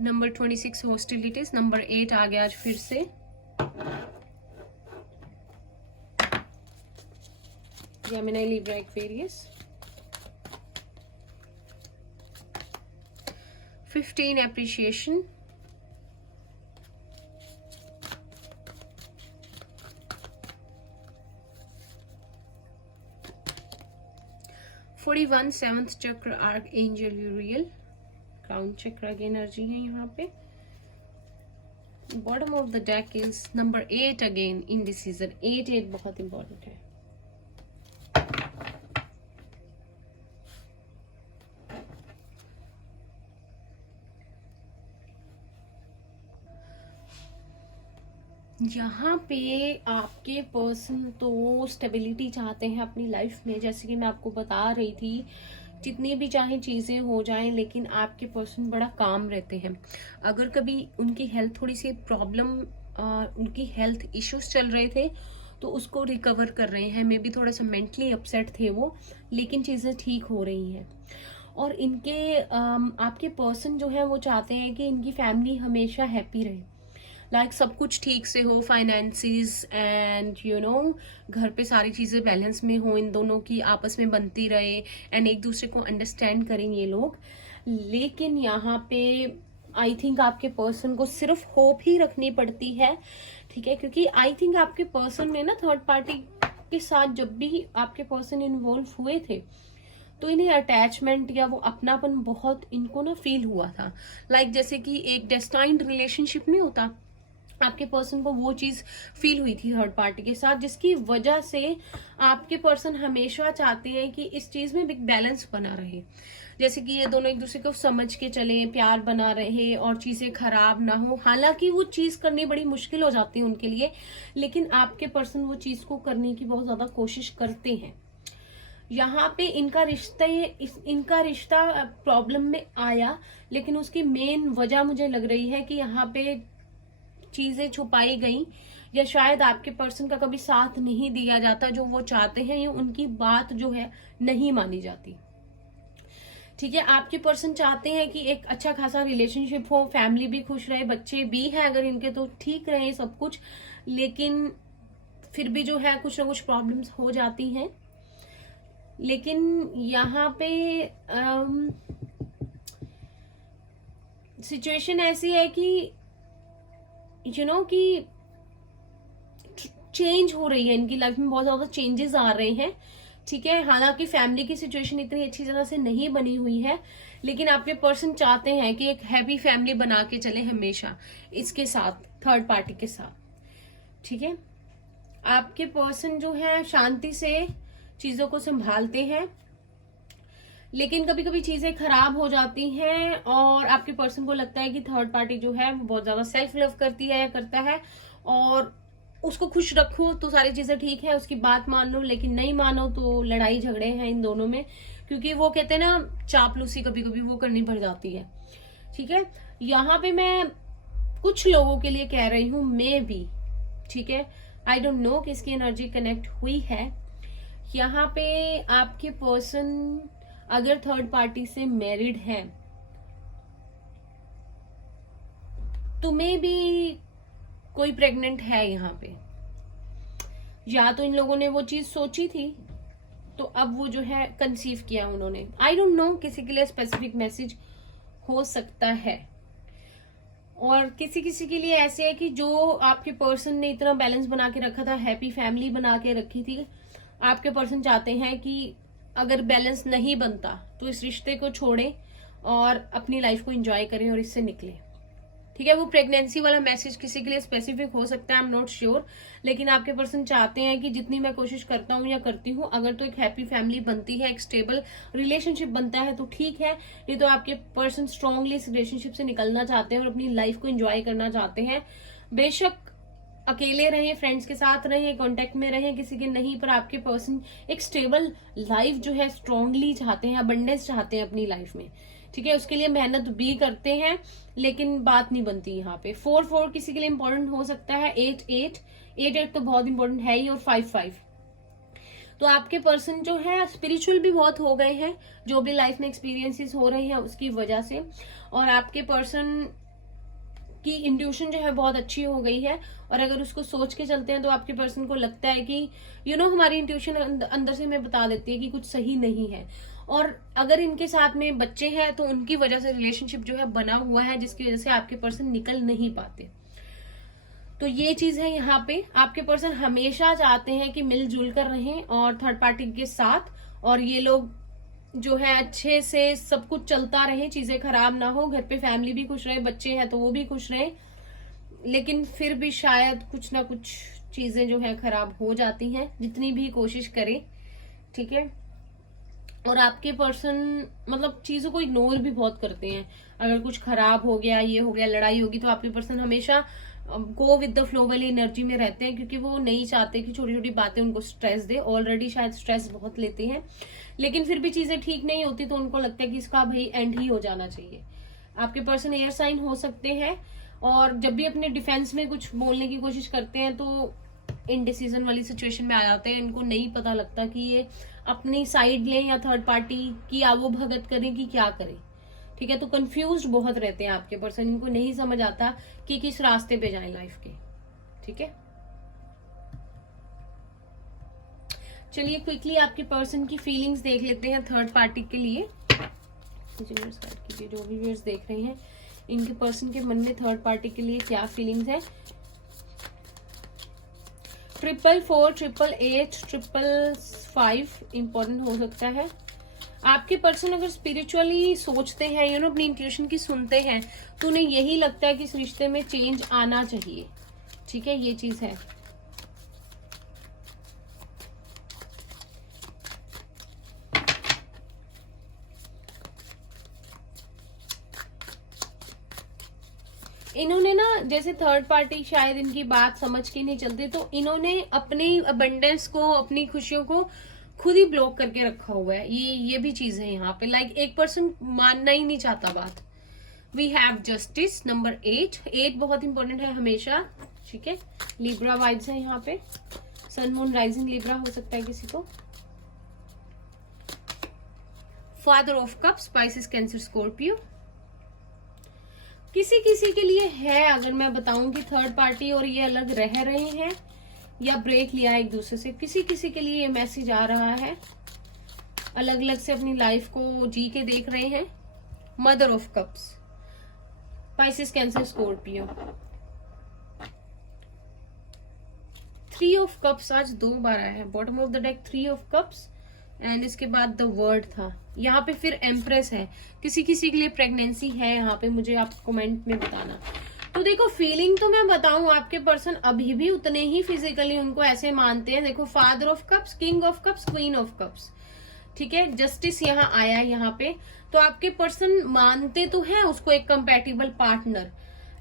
नंबर 26 हॉस्टिलिटीज, नंबर 8 आ गया आज फिर से। Gemini, Libra, Aquarius. 15 appreciation. 41 seventh चक्र, आर्क एंजल यूरियल, क्राउन चक्र की एनर्जी है यहाँ पे। Bottom of the deck is number 8 again, indecision. 8 बहुत इंपॉर्टेंट है। यहाँ पे आपके पर्सन तो स्टेबिलिटी चाहते हैं अपनी लाइफ में, जैसे कि मैं आपको बता रही थी, जितनी भी चाहे चीज़ें हो जाएं, लेकिन आपके पर्सन बड़ा काम रहते हैं। अगर कभी उनकी हेल्थ थोड़ी सी प्रॉब्लम, उनकी हेल्थ इश्यूज चल रहे थे, तो उसको रिकवर कर रहे हैं। मे बी थोड़ा सा मेंटली अपसेट थे वो, लेकिन चीज़ें ठीक हो रही हैं। और इनके आपके पर्सन जो है वो चाहते हैं कि इनकी फैमिली हमेशा हैप्पी रहे, लाइक सब कुछ ठीक से हो, फाइनेंसिस एंड घर पे सारी चीज़ें बैलेंस में हो, इन दोनों की आपस में बनती रहे एंड एक दूसरे को अंडरस्टैंड करें ये लोग। लेकिन यहाँ पे आई थिंक आपके पर्सन को सिर्फ होप ही रखनी पड़ती है, ठीक है, क्योंकि आई थिंक आपके पर्सन ने ना थर्ड पार्टी के साथ जब भी आपके पर्सन इन्वॉल्व हुए थे, तो इन्हें अटैचमेंट या वो अपनापन बहुत इनको ना फील हुआ था। लाइक जैसे कि एक डेस्टाइन्ड रिलेशनशिप नहीं होता, आपके पर्सन को वो चीज फील हुई थी थर्ड पार्टी के साथ, जिसकी वजह से आपके पर्सन हमेशा चाहते हैं कि इस चीज में एक बैलेंस बना रहे, जैसे कि ये दोनों एक दूसरे को समझ के चले, प्यार बना रहे और चीजें खराब ना हो। हालांकि वो चीज करनी बड़ी मुश्किल हो जाती है उनके लिए, लेकिन आपके पर्सन वो चीज को करने की बहुत ज्यादा कोशिश करते हैं। यहाँ पे इनका रिश्ता प्रॉब्लम में आया, लेकिन उसकी मेन वजह मुझे लग रही है कि यहाँ पे चीजें छुपाई गई, या शायद आपके पर्सन का कभी साथ नहीं दिया जाता जो वो चाहते हैं, या उनकी बात जो है नहीं मानी जाती। ठीक है, आपके पर्सन चाहते हैं कि एक अच्छा खासा रिलेशनशिप हो, फैमिली भी खुश रहे, बच्चे भी है अगर इनके तो ठीक रहे सब कुछ, लेकिन फिर भी जो है कुछ ना कुछ प्रॉब्लम्स हो जाती हैं। लेकिन यहाँ पे सिचुएशन ऐसी है कि कि चेंज हो रही है, इनकी लाइफ में बहुत ज्यादा चेंजेस आ रहे हैं। ठीक है, हालांकि फैमिली की सिचुएशन इतनी अच्छी तरह से नहीं बनी हुई है, लेकिन आपके पर्सन चाहते हैं कि एक हैप्पी फैमिली बना के चले हमेशा इसके साथ, थर्ड पार्टी के साथ। ठीक है, आपके पर्सन जो है शांति से चीजों को संभालते हैं, लेकिन कभी कभी चीजें खराब हो जाती हैं और आपके पर्सन को लगता है कि थर्ड पार्टी जो है वो बहुत ज्यादा सेल्फ लव करती है या करता है, और उसको खुश रखो तो सारी चीजें ठीक है, उसकी बात मान लो, लेकिन नहीं मानो तो लड़ाई झगड़े हैं इन दोनों में, क्योंकि वो कहते हैं ना चापलूसी कभी कभी वो करनी पड़ जाती है। ठीक है, यहाँ पे मैं कुछ लोगों के लिए कह रही हूँ, मे बी, ठीक है, आई डोंट नो किसकी एनर्जी कनेक्ट हुई है। यहाँ पे आपके पर्सन अगर थर्ड पार्टी से मैरिड है तो मे बी कोई प्रेग्नेंट है यहाँ पे, या तो इन लोगों ने वो चीज सोची थी तो अब वो जो है कंसीव किया उन्होंने, आई डोंट नो, किसी के लिए स्पेसिफिक मैसेज हो सकता है। और किसी किसी के लिए ऐसे है कि जो आपके पर्सन ने इतना बैलेंस बना के रखा था, हैप्पी फैमिली बना के रखी थी, आपके पर्सन चाहते हैं कि अगर बैलेंस नहीं बनता तो इस रिश्ते को छोड़ें और अपनी लाइफ को एंजॉय करें और इससे निकलें। ठीक है। वो प्रेगनेंसी वाला मैसेज किसी के लिए स्पेसिफिक हो सकता है, आई एम नॉट श्योर, लेकिन आपके पर्सन चाहते हैं कि जितनी मैं कोशिश करता हूँ या करती हूँ, अगर तो एक हैप्पी फैमिली बनती है, एक स्टेबल रिलेशनशिप बनता है तो ठीक है, नहीं तो आपके पर्सन स्ट्रांगली इस रिलेशनशिप से निकलना चाहते हैं और अपनी लाइफ को एंजॉय करना चाहते हैं। बेशक अकेले रहें, फ्रेंड्स के साथ रहें, कांटेक्ट में रहें, किसी के नहीं, पर आपके पर्सन एक स्टेबल लाइफ जो है स्ट्रांगली चाहते हैं, अबंडेंस चाहते हैं अपनी लाइफ में, ठीक है। उसके लिए मेहनत भी करते हैं, लेकिन बात नहीं बनती यहाँ पे। 4-4 किसी के लिए इंपॉर्टेंट हो सकता है, 8-8 तो बहुत इंपॉर्टेंट है ही, और 5-5 तो आपके पर्सन जो है स्पिरिचुअल भी बहुत हो गए हैं, जो भी लाइफ में एक्सपीरियंसेस हो रहे हैं उसकी वजह से, और आपके पर्सन की इंट्यूशन जो है बहुत अच्छी हो गई है, और अगर उसको सोच के चलते हैं तो आपके पर्सन को लगता है कि हमारी इंट्यूशन अंदर से हमें बता देती है कि कुछ सही नहीं है। और अगर इनके साथ में बच्चे हैं तो उनकी वजह से रिलेशनशिप जो है बना हुआ है, जिसकी वजह से आपके पर्सन निकल नहीं पाते। तो ये चीज है यहाँ पे। आपके पर्सन हमेशा चाहते हैं कि मिलजुल कर रहें और थर्ड पार्टी के साथ, और ये लोग जो है अच्छे से सब कुछ चलता रहे, चीजें खराब ना हो, घर पे फैमिली भी खुश रहे, बच्चे हैं तो वो भी खुश रहे, लेकिन फिर भी शायद कुछ ना कुछ चीजें जो है खराब हो जाती हैं, जितनी भी कोशिश करें, ठीक है। और आपके पर्सन मतलब चीजों को इग्नोर भी बहुत करते हैं। अगर कुछ खराब हो गया, ये हो गया, लड़ाई होगी, तो आपके पर्सन हमेशा गो विद द फ्लो वाली एनर्जी में रहते हैं, क्योंकि वो नहीं चाहते कि छोटी छोटी बातें उनको स्ट्रेस दे। ऑलरेडी शायद स्ट्रेस बहुत लेते हैं, लेकिन फिर भी चीजें ठीक नहीं होती तो उनको लगता है कि इसका भाई एंड ही हो जाना चाहिए। आपके पर्सन एयर साइन हो सकते हैं, और जब भी अपने डिफेंस में कुछ बोलने की कोशिश करते हैं तो इनडिसीजन वाली सिचुएशन में आ जाते हैं। इनको नहीं पता लगता कि ये अपनी साइड लें या थर्ड पार्टी की आवो भगत करें कि क्या करें, ठीक है। तो कंफ्यूज्ड बहुत रहते हैं आपके पर्सन, इनको नहीं समझ आता कि किस रास्ते पे जाएं लाइफ के, ठीक है। चलिए क्विकली आपके पर्सन की फीलिंग्स देख लेते हैं थर्ड पार्टी के लिए। जो भी व्यूअर्स देख रहे हैं, इनके पर्सन के मन में थर्ड पार्टी के लिए क्या फीलिंग्स है। 444, 888, 5 इंपॉर्टेंट हो सकता है। आपके पर्सन अगर स्पिरिचुअली सोचते हैं, अपनी इंट्यूशन की सुनते हैं, तो उन्हें यही लगता है कि इस रिश्ते में चेंज आना चाहिए, ठीक है। ये चीज है। इन्होंने ना, जैसे थर्ड पार्टी शायद इनकी बात समझ के नहीं चलती, तो इन्होंने अपनी अबंडेंस को, अपनी खुशियों को खुद ही ब्लॉक करके रखा हुआ है। ये भी चीज है यहाँ पे। लाइक एक पर्सन मानना ही नहीं चाहता बात। वी हैव जस्टिस नंबर 8 बहुत इंपॉर्टेंट है हमेशा, ठीक है। लिब्रा वाइब्स है यहाँ पे, सन मून राइजिंग लिब्रा हो सकता है किसी को। Father of cups, Pisces, Cancer, Scorpio. किसी किसी के लिए है, अगर मैं बताऊं कि थर्ड पार्टी और ये अलग रह रहे हैं या ब्रेक लिया एक दूसरे से, किसी किसी के लिए ये मैसेज आ रहा है, अलग अलग से अपनी लाइफ को जी के देख रहे हैं। Mother of cups, Pisces, Cancer, Scorpio. 3 of cups आज 2 बार आया है bottom of the deck. 3 of cups and इसके बाद द वर्ड था यहाँ पे, फिर एम्प्रेस है। किसी किसी के लिए प्रेगनेंसी है यहाँ पे, मुझे आप कमेंट में बताना। तो देखो फीलिंग तो मैं बताऊं, आपके पर्सन अभी भी उतने ही फिजिकली उनको ऐसे मानते हैं। देखो father of cups, king of cups, queen of cups, ठीक है। जस्टिस यहाँ आया है यहाँ पे, तो आपके पर्सन मानते तो है उसको एक कंपैटिबल पार्टनर,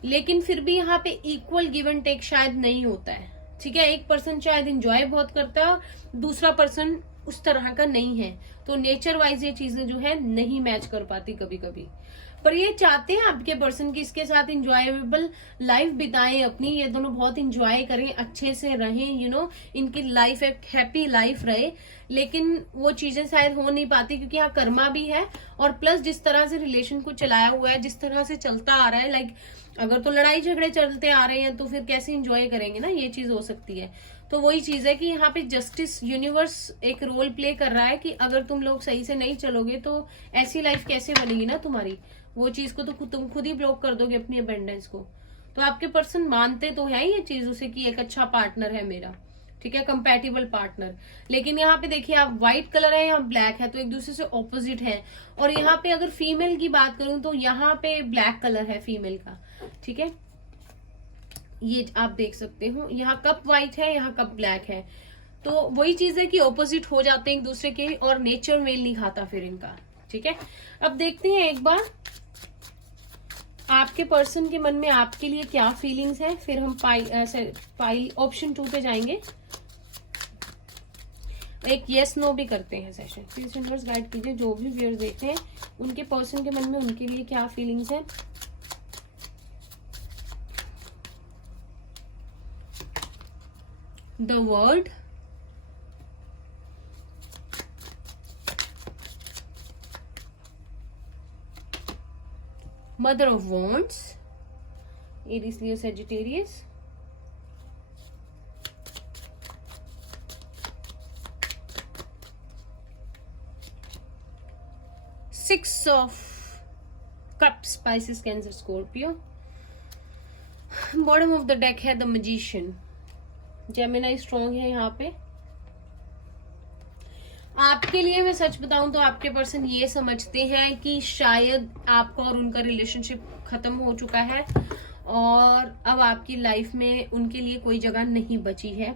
लेकिन फिर भी यहाँ पे इक्वल गिव एंड टेक शायद नहीं होता है, ठीक है। एक पर्सन शायद एंजॉय बहुत करता है, दूसरा पर्सन उस तरह का नहीं है, तो नेचर वाइज ये चीजें जो है नहीं मैच कर पाती कभी कभी। पर ये चाहते हैं आपके पर्सन की इसके साथ इंजॉयबल लाइफ बिताएं अपनी, ये दोनों बहुत इंजॉय करें, अच्छे से रहें, इनकी लाइफ एक हैप्पी लाइफ रहे, लेकिन वो चीजें शायद हो नहीं पाती क्योंकि यहाँ कर्मा भी है, और प्लस जिस तरह से रिलेशन को चलाया हुआ है, जिस तरह से चलता आ रहा है, लाइक अगर तो लड़ाई झगड़े चलते आ रहे हैं तो फिर कैसे इंजॉय करेंगे ना, ये चीज हो सकती है। तो वही चीज है कि यहाँ पे जस्टिस यूनिवर्स एक रोल प्ले कर रहा है कि अगर तुम लोग सही से नहीं चलोगे तो ऐसी लाइफ कैसे बनेगी ना तुम्हारी, वो चीज को तो तुम खुद ही ब्लॉक कर दोगे अपनी अबेंडेंस को। तो आपके पर्सन मानते तो है ये चीज उसे कि एक अच्छा पार्टनर है मेरा, ठीक है, कंपैटिबल पार्टनर। लेकिन यहाँ पे देखिए आप व्हाइट कलर है, यहाँ ब्लैक है, तो एक दूसरे से ऑपोजिट है। और यहाँ पे अगर फीमेल की बात करूं तो यहाँ पे ब्लैक कलर है फीमेल का, ठीक है, ये आप देख सकते हो, यहाँ कप व्हाइट है, यहाँ कप ब्लैक है। तो वही चीज है कि ऑपोजिट हो जाते हैं एक दूसरे के, और नेचर मेल नहीं खाता फिर इनका, ठीक है। अब देखते हैं एक बार आपके पर्सन के मन में आपके लिए क्या फीलिंग्स है, फिर हम पाइल ऑप्शन 2 पे जाएंगे, एक यस नो भी करते हैं सेशन। प्लीज यूनिवर्स गाइड कीजिए, जो भी व्यूअर्स देखते हैं उनके पर्सन के मन में उनके लिए क्या फीलिंग्स है। The word, mother of wands, Aries Leo Sagittarius, six of cups, spices, cancer, Scorpio. Bottom of the deck है द मैजिशियन, जेमिनी स्ट्रॉन्ग है यहाँ पे। आपके लिए मैं सच बताऊं तो आपके पर्सन ये समझते हैं कि शायद आपका और उनका रिलेशनशिप खत्म हो चुका है और अब आपकी लाइफ में उनके लिए कोई जगह नहीं बची है।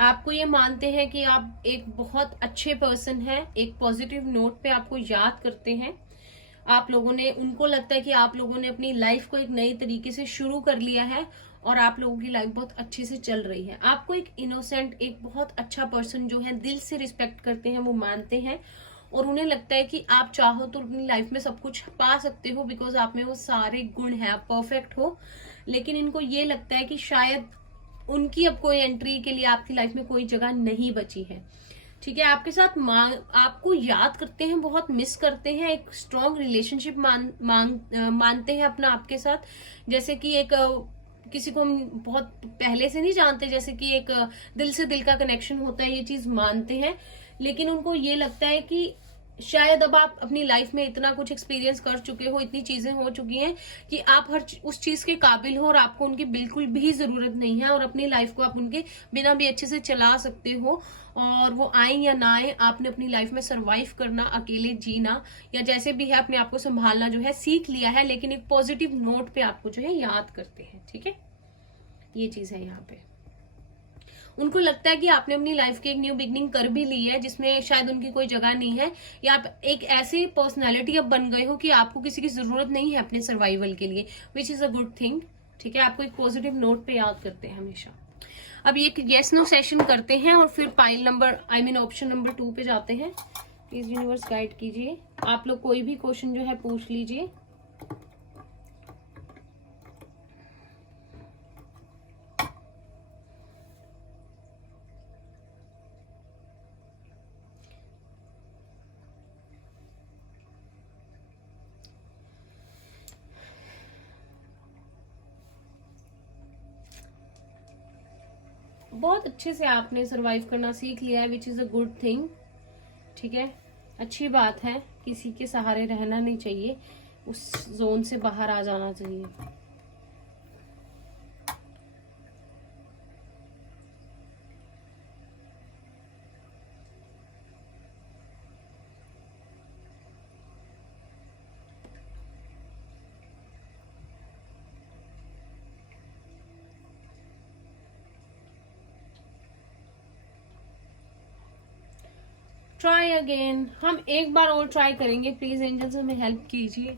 आपको ये मानते हैं कि आप एक बहुत अच्छे पर्सन हैं, एक पॉजिटिव नोट पे आपको याद करते हैं। आप लोगों ने, उनको लगता है कि आप लोगों ने अपनी लाइफ को एक नई तरीके से शुरू कर लिया है और आप लोगों की लाइफ बहुत अच्छे से चल रही है। आपको एक इनोसेंट, एक बहुत अच्छा पर्सन जो है दिल से रिस्पेक्ट करते हैं, वो मानते हैं और उन्हें लगता है कि आप चाहो तो अपनी लाइफ में सब कुछ पा सकते हो, बिकॉज आप में वो सारे गुण है, आप परफेक्ट हो। लेकिन इनको ये लगता है कि शायद उनकी अब कोई एंट्री के लिए आपकी लाइफ में कोई जगह नहीं बची है, ठीक है। आपके साथ आपको याद करते हैं, बहुत मिस करते हैं, एक स्ट्रॉन्ग रिलेशनशिप मानते हैं अपना आपके साथ, जैसे कि एक किसी को हम बहुत पहले से नहीं जानते, जैसे कि एक दिल से दिल का कनेक्शन होता है, ये चीज मानते हैं। लेकिन उनको ये लगता है कि शायद अब आप अपनी लाइफ में इतना कुछ एक्सपीरियंस कर चुके हो, इतनी चीजें हो चुकी हैं कि आप हर उस चीज के काबिल हो और आपको उनकी बिल्कुल भी जरूरत नहीं है और अपनी लाइफ को आप उनके बिना भी अच्छे से चला सकते हो। और वो आए या ना आए, आपने अपनी लाइफ में सरवाइव करना, अकेले जीना या जैसे भी है अपने आप को संभालना जो है सीख लिया है, लेकिन एक पॉजिटिव नोट पे आपको जो है याद करते हैं, ठीक है। ये चीज है यहाँ पे। उनको लगता है कि आपने अपनी लाइफ की एक न्यू बिगनिंग कर भी ली है जिसमें शायद उनकी कोई जगह नहीं है, या आप एक ऐसी पर्सनालिटी अब बन गए हो कि आपको किसी की जरूरत नहीं है अपने सर्वाइवल के लिए, which is a good thing, ठीक है। आपको एक पॉजिटिव नोट पे याद करते हैं हमेशा। अब ये येस नो सेशन करते हैं और फिर पाइल नंबर ऑप्शन नंबर 2 पे जाते हैं। प्लीज यूनिवर्स गाइड कीजिए, आप लोग कोई भी क्वेश्चन जो है पूछ लीजिए। बहुत अच्छे से आपने सरवाइव करना सीख लिया है, which is a good thing, ठीक है। अच्छी बात है, किसी के सहारे रहना नहीं चाहिए, उस जोन से बाहर आ जाना चाहिए। ट्राई अगेन, हम एक बार और ट्राई करेंगे। प्लीज एंजल्स हमें हेल्प कीजिए,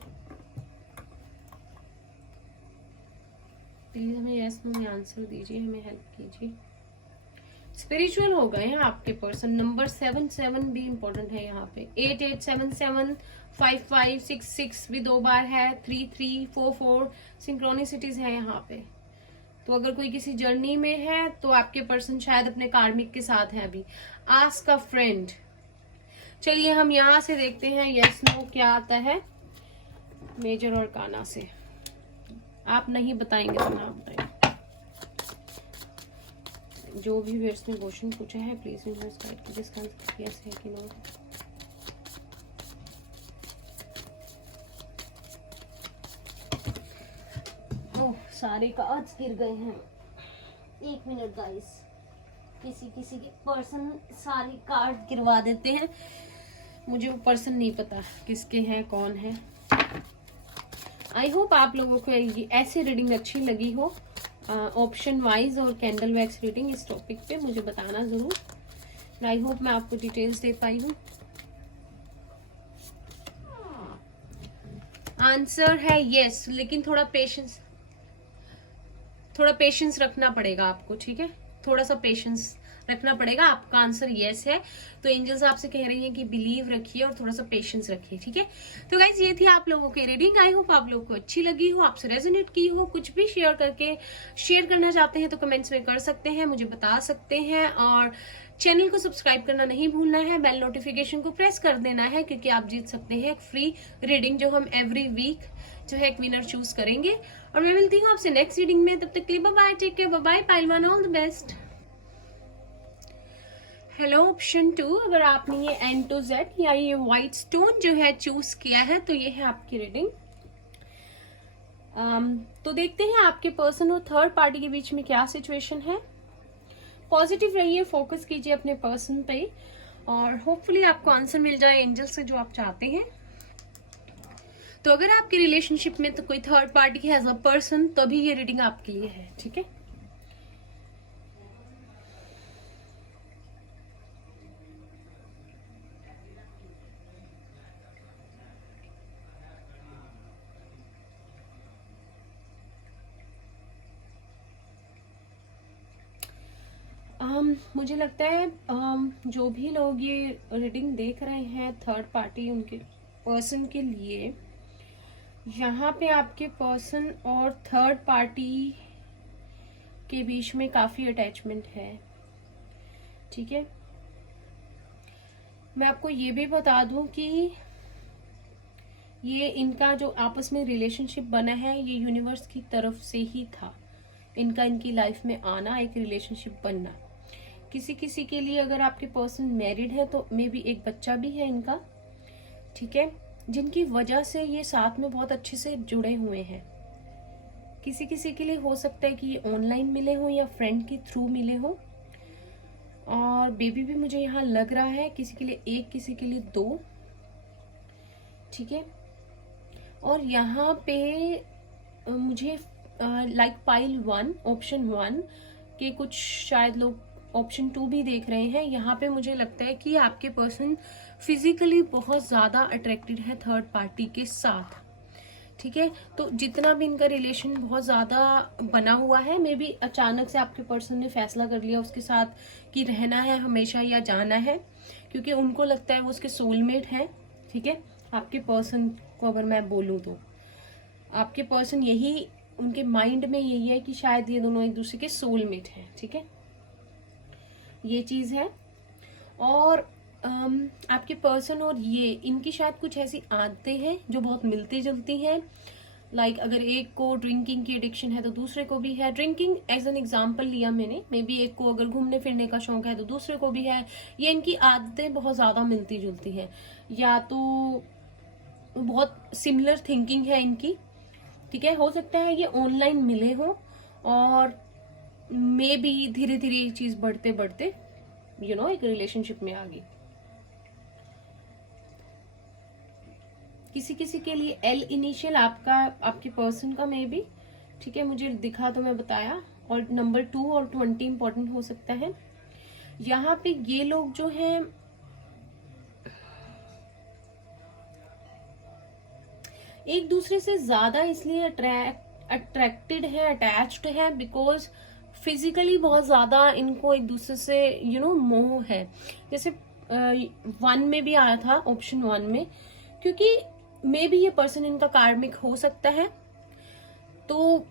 प्लीज हमें यस नो में आंसर दीजिए, हमें हेल्प कीजिए। स्पिरिचुअल हो गए हैं आपके पर्सन। नंबर 77 भी इम्पोर्टेंट है यहाँ पे। 8877 5566 भी 2 बार है। 3344 सिंक्रोनिसिटीज है यहाँ पे। तो अगर कोई किसी जर्नी में है तो आपके पर्सन शायद अपने कार्मिक के साथ है अभी। Ask a friend. चलिए हम यहाँ से देखते हैं यस नो क्या आता है मेजर और काना से। आप नहीं बताएंगे तो ना बताएंगे। जो भी व्यर्स ने क्वेश्चन पूछा है प्लीज यूनिवर्स गाइड कीजिए, इसका आंसर यस है कि नो। ओह सारे कार्ड्स गिर गए हैं। 1 मिनट गाइस। किसी किसी के पर्सन सारे कार्ड गिरवा देते हैं, मुझे वो पर्सन नहीं पता किसके हैं, कौन है। आई होप आप लोगों को ये ऐसी रीडिंग अच्छी लगी हो। ऑप्शन वाइज और कैंडल वैक्स रीडिंग इस टॉपिक पे मुझे बताना जरूर। आई होप मैं आपको डिटेल्स दे पाई हूँ। आंसर है यस, लेकिन थोड़ा पेशेंस रखना पड़ेगा आपको, ठीक है, थोड़ा सा पेशेंस रखना पड़ेगा। आपका आंसर यस है, तो एंजल्स आपसे कह रही हैं कि बिलीव रखिए और थोड़ा सा पेशेंस रखिए, ठीक है। तो गाइज ये थी आप लोगों की रीडिंग। आई होप आप लोगों को अच्छी लगी हो, आपसे रेजोनेट की हो। कुछ भी शेयर करना चाहते हैं तो कमेंट्स में कर सकते हैं, मुझे बता सकते हैं। और चैनल को सब्सक्राइब करना नहीं भूलना है, बेल नोटिफिकेशन को प्रेस कर देना है, क्योंकि आप जीत सकते हैं एक फ्री रीडिंग जो हम एवरी वीक जो है एक विनर चूज करेंगे। और मैं मिलती हूँ आपसे नेक्स्ट रीडिंग में, तब तक के लिए bye bye, take care, bye bye pile one, all the best. Hello option 2, अगर आपने ये N to Z या ये व्हाइट स्टोन जो है चूज किया है तो ये है आपकी रीडिंग। तो देखते हैं आपके पर्सन और थर्ड पार्टी के बीच में क्या सिचुएशन है। पॉजिटिव रहिए, फोकस कीजिए अपने पर्सन पे और होपफुली आपको आंसर मिल जाए एंजल से जो आप चाहते हैं। तो अगर आपकी रिलेशनशिप में तो कोई थर्ड पार्टी है एज अ पर्सन, तभी ये रीडिंग आपके लिए है, ठीक है। मुझे लगता है जो भी लोग ये रीडिंग देख रहे हैं थर्ड पार्टी उनके पर्सन के लिए, यहाँ पे आपके पर्सन और थर्ड पार्टी के बीच में काफी अटैचमेंट है, ठीक है। मैं आपको ये भी बता दूं कि ये इनका जो आपस में रिलेशनशिप बना है ये यूनिवर्स की तरफ से ही था। इनकी लाइफ में आना, एक रिलेशनशिप बनना। किसी किसी के लिए अगर आपके पर्सन मैरिड है तो मे बी एक बच्चा भी है इनका, ठीक है, जिनकी वजह से ये साथ में बहुत अच्छे से जुड़े हुए हैं। किसी किसी के लिए हो सकता है कि ये ऑनलाइन मिले हो या फ्रेंड के थ्रू मिले हो। और बेबी भी मुझे यहाँ लग रहा है, किसी के लिए एक, किसी के लिए दो, ठीक है। और यहाँ पे मुझे लाइक पाइल 1, ऑप्शन 1 के कुछ शायद लोग ऑप्शन 2 भी देख रहे हैं। यहाँ पे मुझे लगता है कि आपके पर्सन फिजिकली बहुत ज्यादा अट्रैक्टेड है थर्ड पार्टी के साथ, ठीक है। तो जितना भी इनका रिलेशन बहुत ज्यादा बना हुआ है, मे बी अचानक से आपके पर्सन ने फैसला कर लिया उसके साथ कि रहना है हमेशा या जाना है, क्योंकि उनको लगता है वो उसके सोलमेट है, ठीक है। आपके पर्सन को अगर मैं बोलूँ तो आपके पर्सन यही, उनके माइंड में यही है कि शायद ये दोनों एक दूसरे के सोलमेट हैं, ठीक है, ये चीज है। और आपके पर्सन और ये इनकी शायद कुछ ऐसी आदतें हैं जो बहुत मिलती जुलती हैं। लाइक अगर एक को ड्रिंकिंग की एडिक्शन है तो दूसरे को भी है। ड्रिंकिंग एज एन एग्जाम्पल लिया मैंने, मे बी एक को अगर घूमने फिरने का शौक है तो दूसरे को भी है। ये इनकी आदतें बहुत ज्यादा मिलती जुलती हैं, या तो बहुत सिमिलर थिंकिंग है इनकी, ठीक है। हो सकता है ये ऑनलाइन मिले हो और मे बी धीरे धीरे ये चीज बढ़ते बढ़ते एक रिलेशनशिप में आ गई। किसी किसी के लिए एल इनिशियल आपके पर्सन का मे बी, ठीक है, मुझे दिखा तो मैं बताया। और नंबर 2 और 20 इंपॉर्टेंट हो सकता है। यहाँ पे ये लोग जो हैं एक दूसरे से ज्यादा इसलिए अट्रैक्टेड है, अटैच्ड है, बिकॉज फिजिकली बहुत ज्यादा इनको एक दूसरे से मोह है। जैसे 1 में भी आया था, ऑप्शन 1 में, क्योंकि मे बी ये पर्सन इनका कार्मिक हो सकता है, तो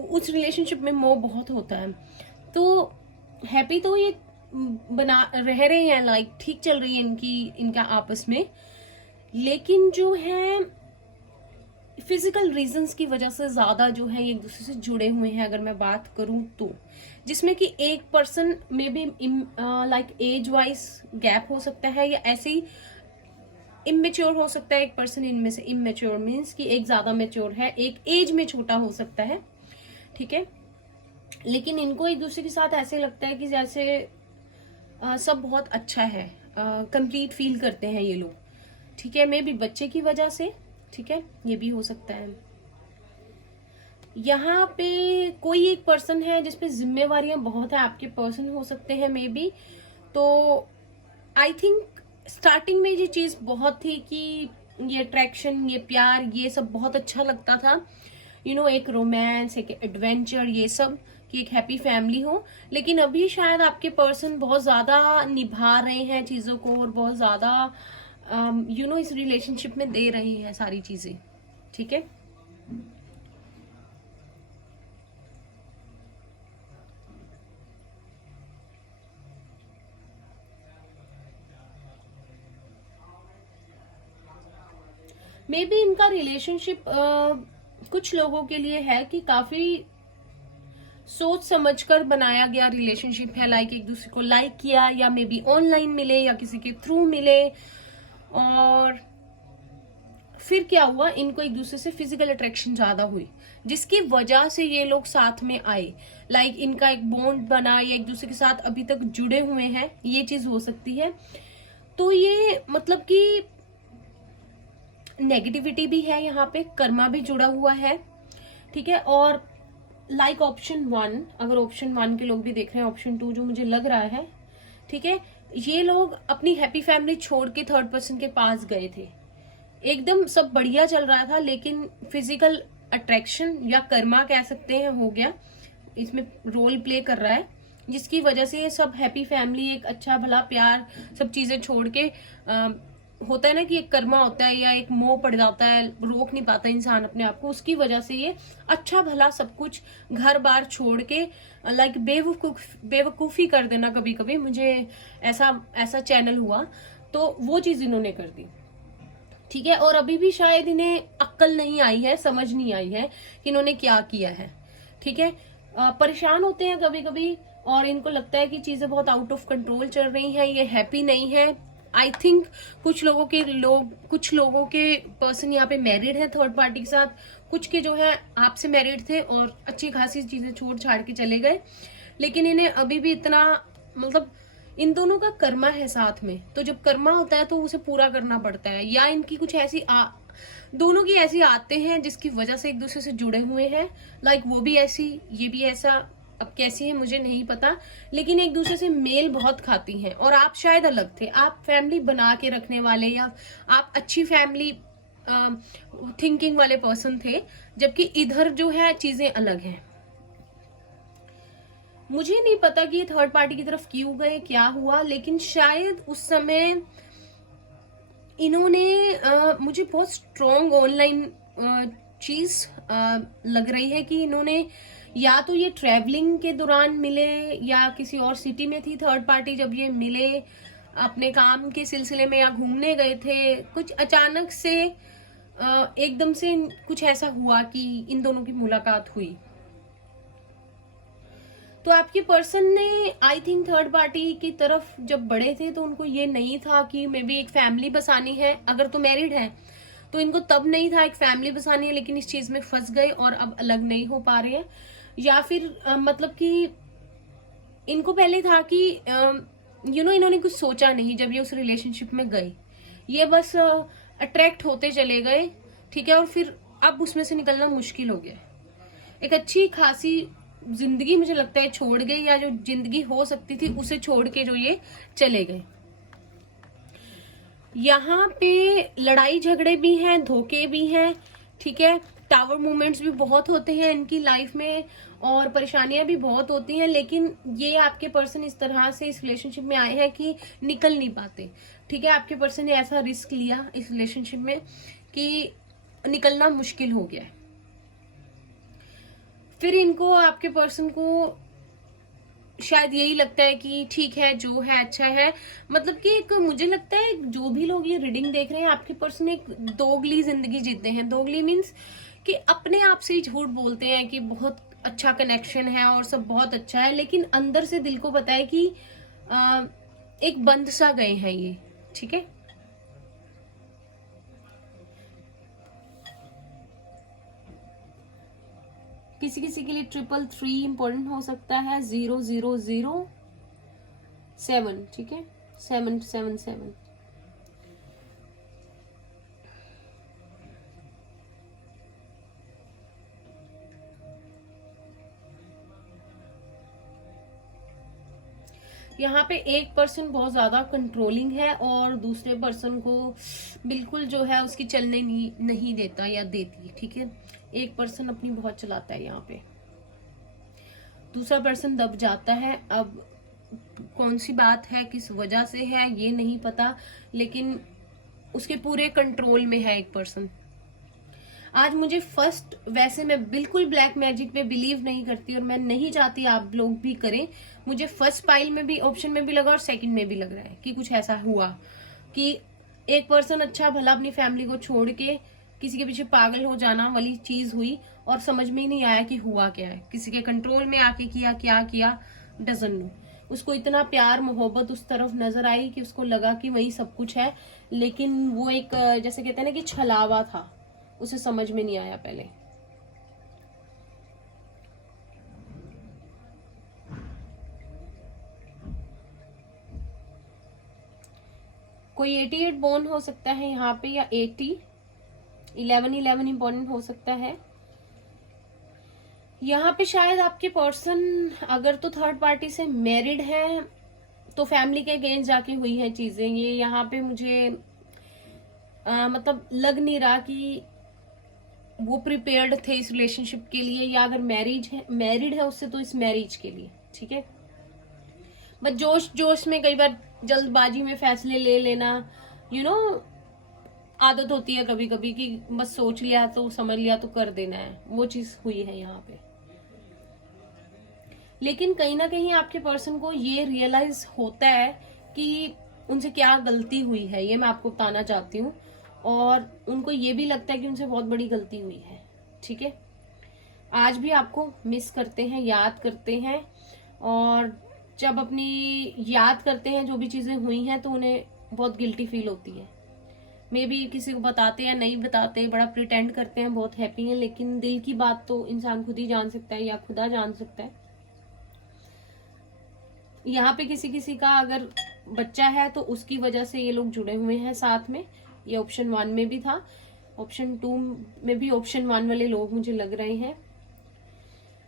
उस रिलेशनशिप में मोह बहुत होता है। तो हैप्पी तो ये बना रह रहे हैं, लाइक ठीक चल रही है इनका आपस में, लेकिन जो है फिजिकल रीजंस की वजह से ज्यादा जो है एक दूसरे से जुड़े हुए हैं, अगर मैं बात करूं तो, जिसमें कि एक पर्सन में भी लाइक एज वाइज गैप हो सकता है, या ऐसे ही इमेच्योर हो सकता है एक पर्सन इनमें से। इमेच्योर मीन्स कि एक ज्यादा मेच्योर है, एक एज में छोटा हो सकता है, ठीक है। लेकिन इनको एक दूसरे के साथ ऐसे लगता है कि जैसे सब बहुत अच्छा है, कंप्लीट फील करते हैं ये लोग। ठीक है, मे बी बच्चे की वजह से, ठीक है, ये भी हो सकता है। यहाँ पे कोई एक पर्सन है जिसपे जिम्मेवारियां बहुत है, आपके पर्सन हो सकते हैं मे बी। तो आई थिंक स्टार्टिंग में ये चीज बहुत थी कि ये अट्रैक्शन, ये प्यार, ये सब बहुत अच्छा लगता था, एक रोमांस, एक एडवेंचर, ये सब, कि एक हैप्पी फैमिली हो। लेकिन अभी शायद आपके पर्सन बहुत ज्यादा निभा रहे हैं चीजों को, और बहुत ज्यादा इस रिलेशनशिप में दे रहे हैं सारी चीजें। ठीक है, मे बी इनका रिलेशनशिप कुछ लोगों के लिए है कि काफी सोच समझकर बनाया गया रिलेशनशिप है। लाइक एक दूसरे को लाइक किया, या मे बी ऑनलाइन मिले या किसी के थ्रू मिले, और फिर क्या हुआ, इनको एक दूसरे से फिजिकल अट्रैक्शन ज्यादा हुई, जिसकी वजह से ये लोग साथ में आए। लाइक इनका एक बॉन्ड बना, या एक दूसरे के साथ अभी तक जुड़े हुए हैं, ये चीज हो सकती है। तो ये मतलब कि नेगेटिविटी भी है यहाँ पे, कर्मा भी जुड़ा हुआ है। ठीक है, और लाइक ऑप्शन 1, अगर ऑप्शन 1 के लोग भी देख रहे हैं, ऑप्शन 2 जो मुझे लग रहा है, ठीक है, ये लोग अपनी हैप्पी फैमिली छोड़ के थर्ड पर्सन के पास गए थे। एकदम सब बढ़िया चल रहा था, लेकिन फिजिकल अट्रैक्शन या कर्मा कह सकते हैं हो गया, इसमें रोल प्ले कर रहा है, जिसकी वजह से ये सब हैप्पी फैमिली, एक अच्छा भला प्यार, सब चीजें छोड़ के होता है ना कि एक कर्मा होता है या एक मोह पड़ जाता है, रोक नहीं पाता इंसान अपने आप को, उसकी वजह से ये अच्छा भला सब कुछ घर बार छोड़ के लाइक बेवकूफी कर देना। कभी कभी मुझे ऐसा चैनल हुआ, तो वो चीज इन्होंने कर दी। ठीक है, और अभी भी शायद इन्हें अक्ल नहीं आई है, समझ नहीं आई है कि इन्होंने क्या किया है। ठीक है, परेशान होते हैं कभी कभी, और इनको लगता है कि चीजें बहुत आउट ऑफ कंट्रोल चल रही हैं, ये हैप्पी नहीं है। आई थिंक कुछ लोगों के पर्सन यहाँ पे मैरिड है थर्ड पार्टी के साथ, कुछ के जो है आपसे मैरिड थे और अच्छी खासी चीजें छोड़ छाड़ के चले गए। लेकिन इन्हें अभी भी इतना, मतलब इन दोनों का कर्मा है साथ में, तो जब कर्मा होता है तो उसे पूरा करना पड़ता है, या इनकी कुछ ऐसी दोनों की ऐसी आते हैं जिसकी वजह से एक दूसरे से जुड़े हुए हैं। लाइक वो भी ऐसी, ये भी ऐसा, अब कैसी है मुझे नहीं पता, लेकिन एक दूसरे से मेल बहुत खाती हैं। और आप शायद अलग थे, आप फैमिली बना के रखने वाले, या आप अच्छी फैमिली थिंकिंग वाले पर्सन थे, जबकि इधर जो है चीजें अलग हैं। मुझे नहीं पता कि ये थर्ड पार्टी की तरफ क्यों गए, क्या हुआ, लेकिन शायद उस समय इन्होंने मुझे बहुत स्ट्रॉन्ग ऑनलाइन चीज लग रही है कि इन्होंने, या तो ये ट्रैवलिंग के दौरान मिले, या किसी और सिटी में थी थर्ड पार्टी जब ये मिले, अपने काम के सिलसिले में, या घूमने गए थे, कुछ अचानक से एकदम से कुछ ऐसा हुआ कि इन दोनों की मुलाकात हुई। तो आपके पर्सन ने आई थिंक थर्ड पार्टी की तरफ जब बढ़े थे, तो उनको ये नहीं था कि मे बी एक फैमिली बसानी है, अगर तो मैरिड है तो इनको तब नहीं था एक फैमिली बसानी है, लेकिन इस चीज में फंस गए और अब अलग नहीं हो पा रहे हैं। या फिर मतलब कि इनको पहले था कि इन्होंने कुछ सोचा नहीं जब ये उस रिलेशनशिप में गए, ये बस अट्रैक्ट होते चले गए। ठीक है, और फिर अब उसमें से निकलना मुश्किल हो गया। एक अच्छी खासी जिंदगी मुझे लगता है छोड़ गए, या जो जिंदगी हो सकती थी उसे छोड़ के जो ये चले गए। यहाँ पे लड़ाई झगड़े भी हैं, धोखे भी हैं। ठीक है, टावर मूवमेंट्स भी बहुत होते हैं इनकी लाइफ में, और परेशानियां भी बहुत होती हैं, लेकिन ये आपके पर्सन इस तरह से इस रिलेशनशिप में आए हैं कि निकल नहीं पाते। ठीक है, आपके पर्सन ने ऐसा रिस्क लिया इस रिलेशनशिप में कि निकलना मुश्किल हो गया। फिर इनको, आपके पर्सन को शायद यही लगता है कि ठीक है जो है अच्छा है, मतलब कि एक, मुझे लगता है जो भी लोग ये रीडिंग देख रहे हैं, आपके पर्सन एक दोगली जिंदगी जीते हैं। दोगली मीन्स कि अपने आप से ही झूठ बोलते हैं कि बहुत अच्छा कनेक्शन है और सब बहुत अच्छा है, लेकिन अंदर से दिल को पता है कि एक बंद सा गए हैं ये। ठीक है, किसी किसी के लिए 333 इंपॉर्टेंट हो सकता है, 000 7, ठीक है, 7 7 7। यहाँ पे एक पर्सन बहुत ज्यादा कंट्रोलिंग है और दूसरे पर्सन को बिल्कुल जो है उसकी चलने नहीं देता या देती, ठीक है। एक पर्सन अपनी बहुत चलाता है यहाँ पे, दूसरा पर्सन दब जाता है। अब कौन सी बात है, किस वजह से है, ये नहीं पता, लेकिन उसके पूरे कंट्रोल में है एक पर्सन। आज मुझे फर्स्ट, वैसे मैं बिल्कुल ब्लैक मैजिक पे बिलीव नहीं करती और मैं नहीं चाहती आप लोग भी करें। मुझे फर्स्ट पाइल में भी, ऑप्शन में भी लगा और सेकंड में भी लग रहा है कि कुछ ऐसा हुआ कि एक पर्सन अच्छा भला अपनी फैमिली को छोड़ के किसी के पीछे पागल हो जाना वाली चीज हुई और समझ में ही नहीं आया कि हुआ क्या है। किसी के कंट्रोल में आके किया, क्या किया डजंट नो। उसको इतना प्यार मोहब्बत उस तरफ नजर आई कि उसको लगा कि वही सब कुछ है, लेकिन वो एक जैसे कहते हैं ना कि छलावा था, उसे समझ में नहीं आया पहले। कोई 88 बोर्न हो सकता है यहाँ पे, या 80, 11 इंपॉर्टेंट हो सकता है यहाँ पे। शायद आपके पर्सन अगर तो थर्ड पार्टी से मैरिड है तो फैमिली के अगेंस्ट जाके हुई है चीजें। ये यहाँ पे मुझे मतलब लग नहीं रहा कि वो प्रिपेयर्ड थे इस रिलेशनशिप के लिए, या अगर मैरिड है उससे तो इस मैरिज के लिए, ठीक है। बट जोश जोश में कई बार जल्दबाजी में फैसले ले लेना, आदत होती है कभी कभी कि बस सोच लिया तो समझ लिया तो कर देना है, वो चीज हुई है यहाँ पे। लेकिन कहीं ना कहीं आपके पर्सन को ये रियलाइज होता है कि उनसे क्या गलती हुई है, ये मैं आपको बताना चाहती हूँ। और उनको ये भी लगता है कि उनसे बहुत बड़ी गलती हुई है, ठीक है। आज भी आपको मिस करते हैं, याद करते हैं, और जब अपनी याद करते हैं जो भी चीजें हुई हैं तो उन्हें बहुत गिल्टी फील होती है। मे बी किसी को बताते या नहीं बताते, बड़ा प्रिटेंड करते हैं बहुत हैप्पी हैं, लेकिन दिल की बात तो इंसान खुद ही जान सकता है या खुदा जान सकता है। यहाँ पे किसी किसी का अगर बच्चा है तो उसकी वजह से ये लोग जुड़े हुए हैं साथ में। ये ऑप्शन 1 में भी था, ऑप्शन 2 में भी ऑप्शन 1 वाले लोग मुझे लग रहे हैं।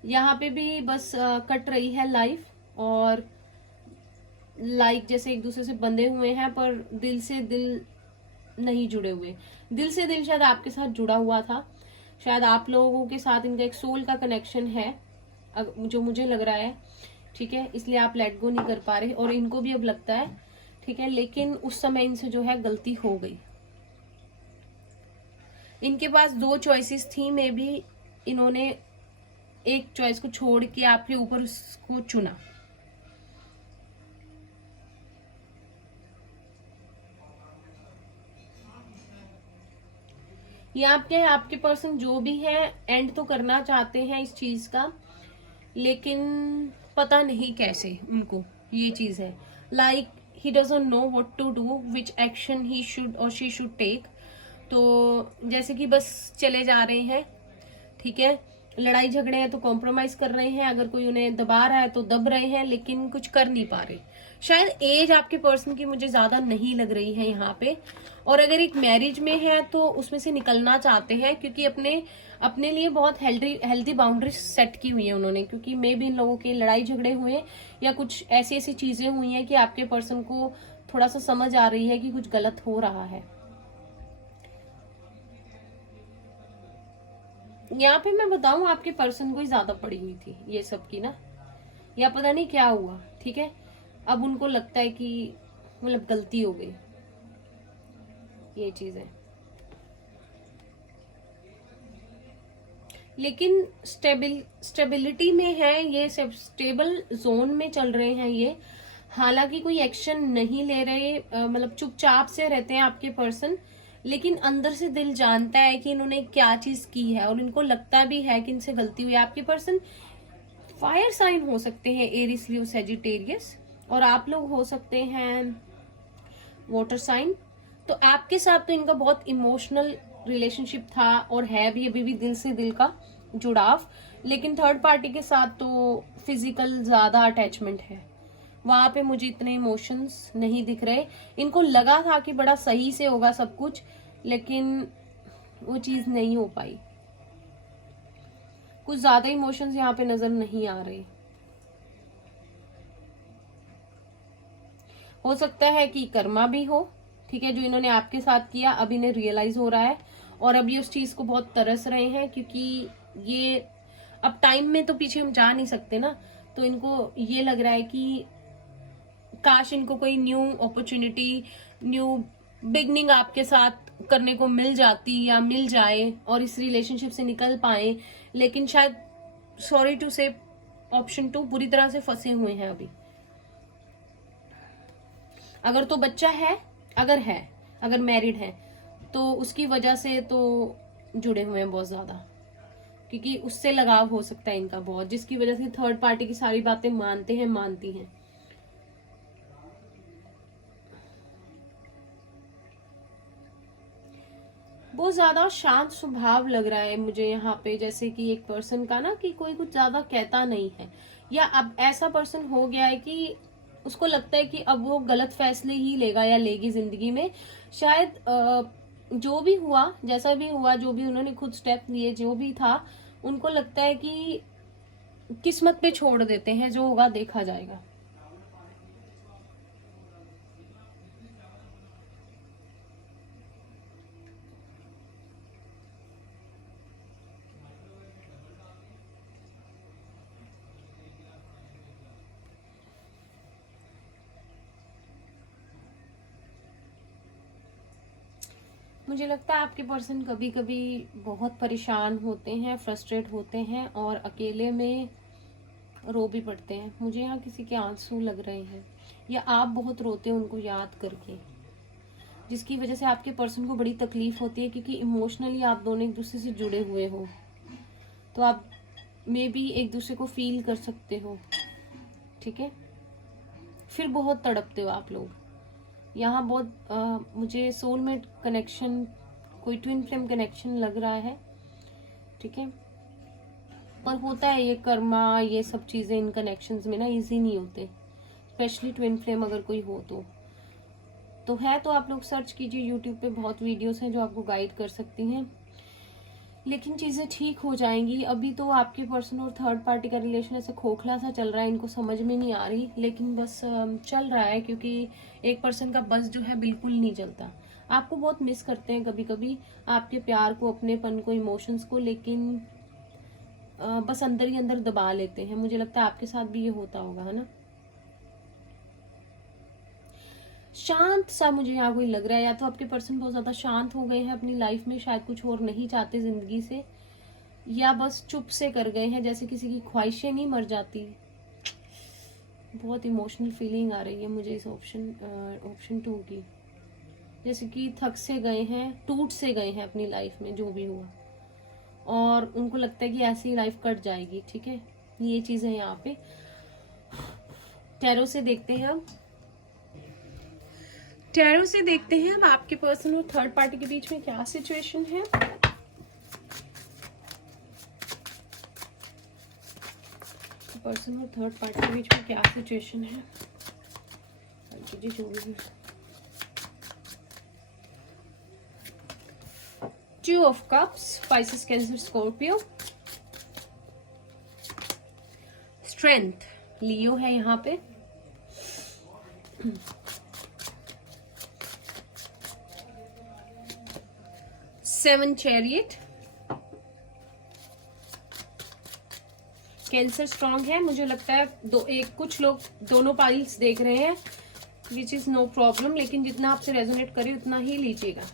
यहाँ पे भी बस कट रही है लाइफ, और लाइक जैसे एक दूसरे से बंधे हुए हैं पर दिल से दिल नहीं जुड़े हुए। दिल से दिल शायद आपके साथ जुड़ा हुआ था, शायद आप लोगों के साथ इनका एक सोल का कनेक्शन है जो मुझे लग रहा है, ठीक है। इसलिए आप लेट गो नहीं कर पा रहे और इनको भी अब लगता है, ठीक है। लेकिन उस समय इनसे जो है गलती हो गई। इनके पास 2 चॉइसेस थी, मे बी इन्होंने एक चॉइस को छोड़ के आपके ऊपर उसको चुना। यहाँ पे आपके पर्सन जो भी है एंड तो करना चाहते हैं इस चीज का, लेकिन पता नहीं कैसे उनको ये चीज है। Like he doesn't know what to do, which action he should और शी शुड टेक। तो जैसे कि बस चले जा रहे हैं, ठीक है। लड़ाई झगड़े हैं तो कॉम्प्रोमाइज कर रहे हैं, अगर कोई उन्हें दबा रहा है तो दब रहे हैं, लेकिन कुछ कर नहीं पा रहे। शायद एज आपके पर्सन की मुझे ज्यादा नहीं लग रही है यहाँ पे। और अगर एक मैरिज में है तो उसमें से निकलना चाहते हैं, क्योंकि अपने लिए बहुत हेल्दी बाउंड्री सेट की हुई है उन्होंने। क्योंकि मे भी इन लोगों के लड़ाई झगड़े हुए या कुछ ऐसी ऐसी चीजें हुई हैं कि आपके पर्सन को थोड़ा सा समझ आ रही है कि कुछ गलत हो रहा है। यहाँ पे मैं बताऊं आपके पर्सन को ही ज्यादा पड़ी हुई थी ये सब की ना, या पता नहीं क्या हुआ, ठीक है। अब उनको लगता है कि मतलब गलती हो गई, ये चीज है। लेकिन स्टेबिलिटी में है ये, सब स्टेबल जोन में चल रहे हैं ये। हालांकि कोई एक्शन नहीं ले रहे, मतलब चुपचाप से रहते हैं आपके पर्सन, लेकिन अंदर से दिल जानता है कि इन्होंने क्या चीज की है और इनको लगता भी है कि इनसे गलती हुई है। आपके पर्सन फायर साइन हो सकते हैं, एरिस, लियो, सेजिटेरियस, और आप लोग हो सकते हैं वाटर साइन। तो आपके साथ तो इनका बहुत इमोशनल रिलेशनशिप था और है भी अभी भी दिल से दिल का जुड़ाव, लेकिन थर्ड पार्टी के साथ तो फिजिकल ज्यादा अटैचमेंट है। वहां पे मुझे इतने इमोशंस नहीं दिख रहे। इनको लगा था कि बड़ा सही से होगा सब कुछ, लेकिन वो चीज नहीं हो पाई। कुछ ज्यादा इमोशंस यहाँ पे नजर नहीं आ रहे। हो सकता है कि कर्मा भी हो, ठीक है, जो इन्होंने आपके साथ किया अब इन्हें रियलाइज हो रहा है और अभी उस चीज को बहुत तरस रहे हैं, क्योंकि ये अब टाइम में तो पीछे हम जा नहीं सकते ना, तो इनको ये लग रहा है कि काश इनको कोई न्यू अपॉर्चुनिटी, न्यू बिगनिंग आपके साथ करने को मिल जाती या मिल जाए और इस रिलेशनशिप से निकल पाए, लेकिन शायद सॉरी टू से ऑप्शन 2 बुरी तरह से फंसे हुए हैं अभी। अगर तो बच्चा है, अगर मैरिड है तो उसकी वजह से तो जुड़े हुए हैं बहुत ज्यादा, क्योंकि उससे लगाव हो सकता है इनका बहुत, जिसकी वजह से थर्ड पार्टी की सारी बातें मानते हैं, मानती हैं। बहुत ज्यादा शांत स्वभाव लग रहा है मुझे यहाँ पे, जैसे कि एक पर्सन का ना कि कोई कुछ ज्यादा कहता नहीं है, या अब ऐसा पर्सन हो गया है कि उसको लगता है कि अब वो गलत फैसले ही लेगा या लेगी जिंदगी में। शायद जो भी हुआ, जैसा भी हुआ, जो भी उन्होंने खुद स्टेप लिए, जो भी था, उनको लगता है कि किस्मत पे छोड़ देते हैं, जो होगा देखा जाएगा। मुझे लगता है आपके पर्सन कभी कभी बहुत परेशान होते हैं, फ्रस्ट्रेट होते हैं और अकेले में रो भी पड़ते हैं। मुझे यहाँ किसी के आंसू लग रहे हैं, या आप बहुत रोते हो उनको याद करके, जिसकी वजह से आपके पर्सन को बड़ी तकलीफ होती है, क्योंकि इमोशनली आप दोनों एक दूसरे से जुड़े हुए हो, तो आप मे बी एक दूसरे को फील कर सकते हो, ठीक है। फिर बहुत तड़पते हो आप लोग। यहाँ बहुत मुझे सोलमेट कनेक्शन, कोई ट्विन फ्लेम कनेक्शन लग रहा है, ठीक है। पर होता है ये कर्मा, ये सब चीजें इन कनेक्शंस में ना इजी नहीं होते, स्पेशली ट्विन फ्लेम अगर कोई हो तो है। तो आप लोग सर्च कीजिए, यूट्यूब पे बहुत वीडियोस हैं जो आपको गाइड कर सकती हैं, लेकिन चीजें ठीक हो जाएंगी। अभी तो आपके पर्सन और थर्ड पार्टी का रिलेशन ऐसे खोखला सा चल रहा है, इनको समझ में नहीं आ रही, लेकिन बस चल रहा है, क्योंकि एक पर्सन का बस जो है बिल्कुल नहीं चलता। आपको बहुत मिस करते हैं कभी कभी, आपके प्यार को, अपनेपन को, इमोशंस को, लेकिन बस अंदर ही अंदर दबा लेते हैं। मुझे लगता है आपके साथ भी ये होता होगा, है ना। शांत सा मुझे यहाँ कोई लग रहा है, या तो आपके पर्सन बहुत ज्यादा शांत हो गए हैं अपनी लाइफ में, शायद कुछ और नहीं चाहते जिंदगी से, या बस चुप से कर गए हैं, जैसे किसी की ख्वाहिशें नहीं मर जाती। बहुत इमोशनल फीलिंग आ रही है मुझे इस ऑप्शन 2 की, जैसे कि थक से गए हैं, टूट से गए हैं अपनी लाइफ में जो भी हुआ, और उनको लगता है कि ऐसी लाइफ कट जाएगी, ठीक है। ये चीजें यहाँ पे टैरो से देखते हैं अब। टैरो से देखते हैं अब आपके पर्सन और थर्ड पार्टी के बीच में क्या सिचुएशन है। पर्सन और थर्ड पार्टी के बीच में क्या सिचुएशन है, जो भी। 2 of Cups, Pisces, Cancer, Scorpio, Strength, लियो है यहाँ पे, सेवन चैरियट, कैंसर स्ट्रांग है। मुझे लगता है कुछ लोग दोनों पाइल्स देख रहे हैं, विच इज नो प्रॉब्लम, लेकिन जितना आपसे रेजोनेट करे उतना ही लीजिएगा।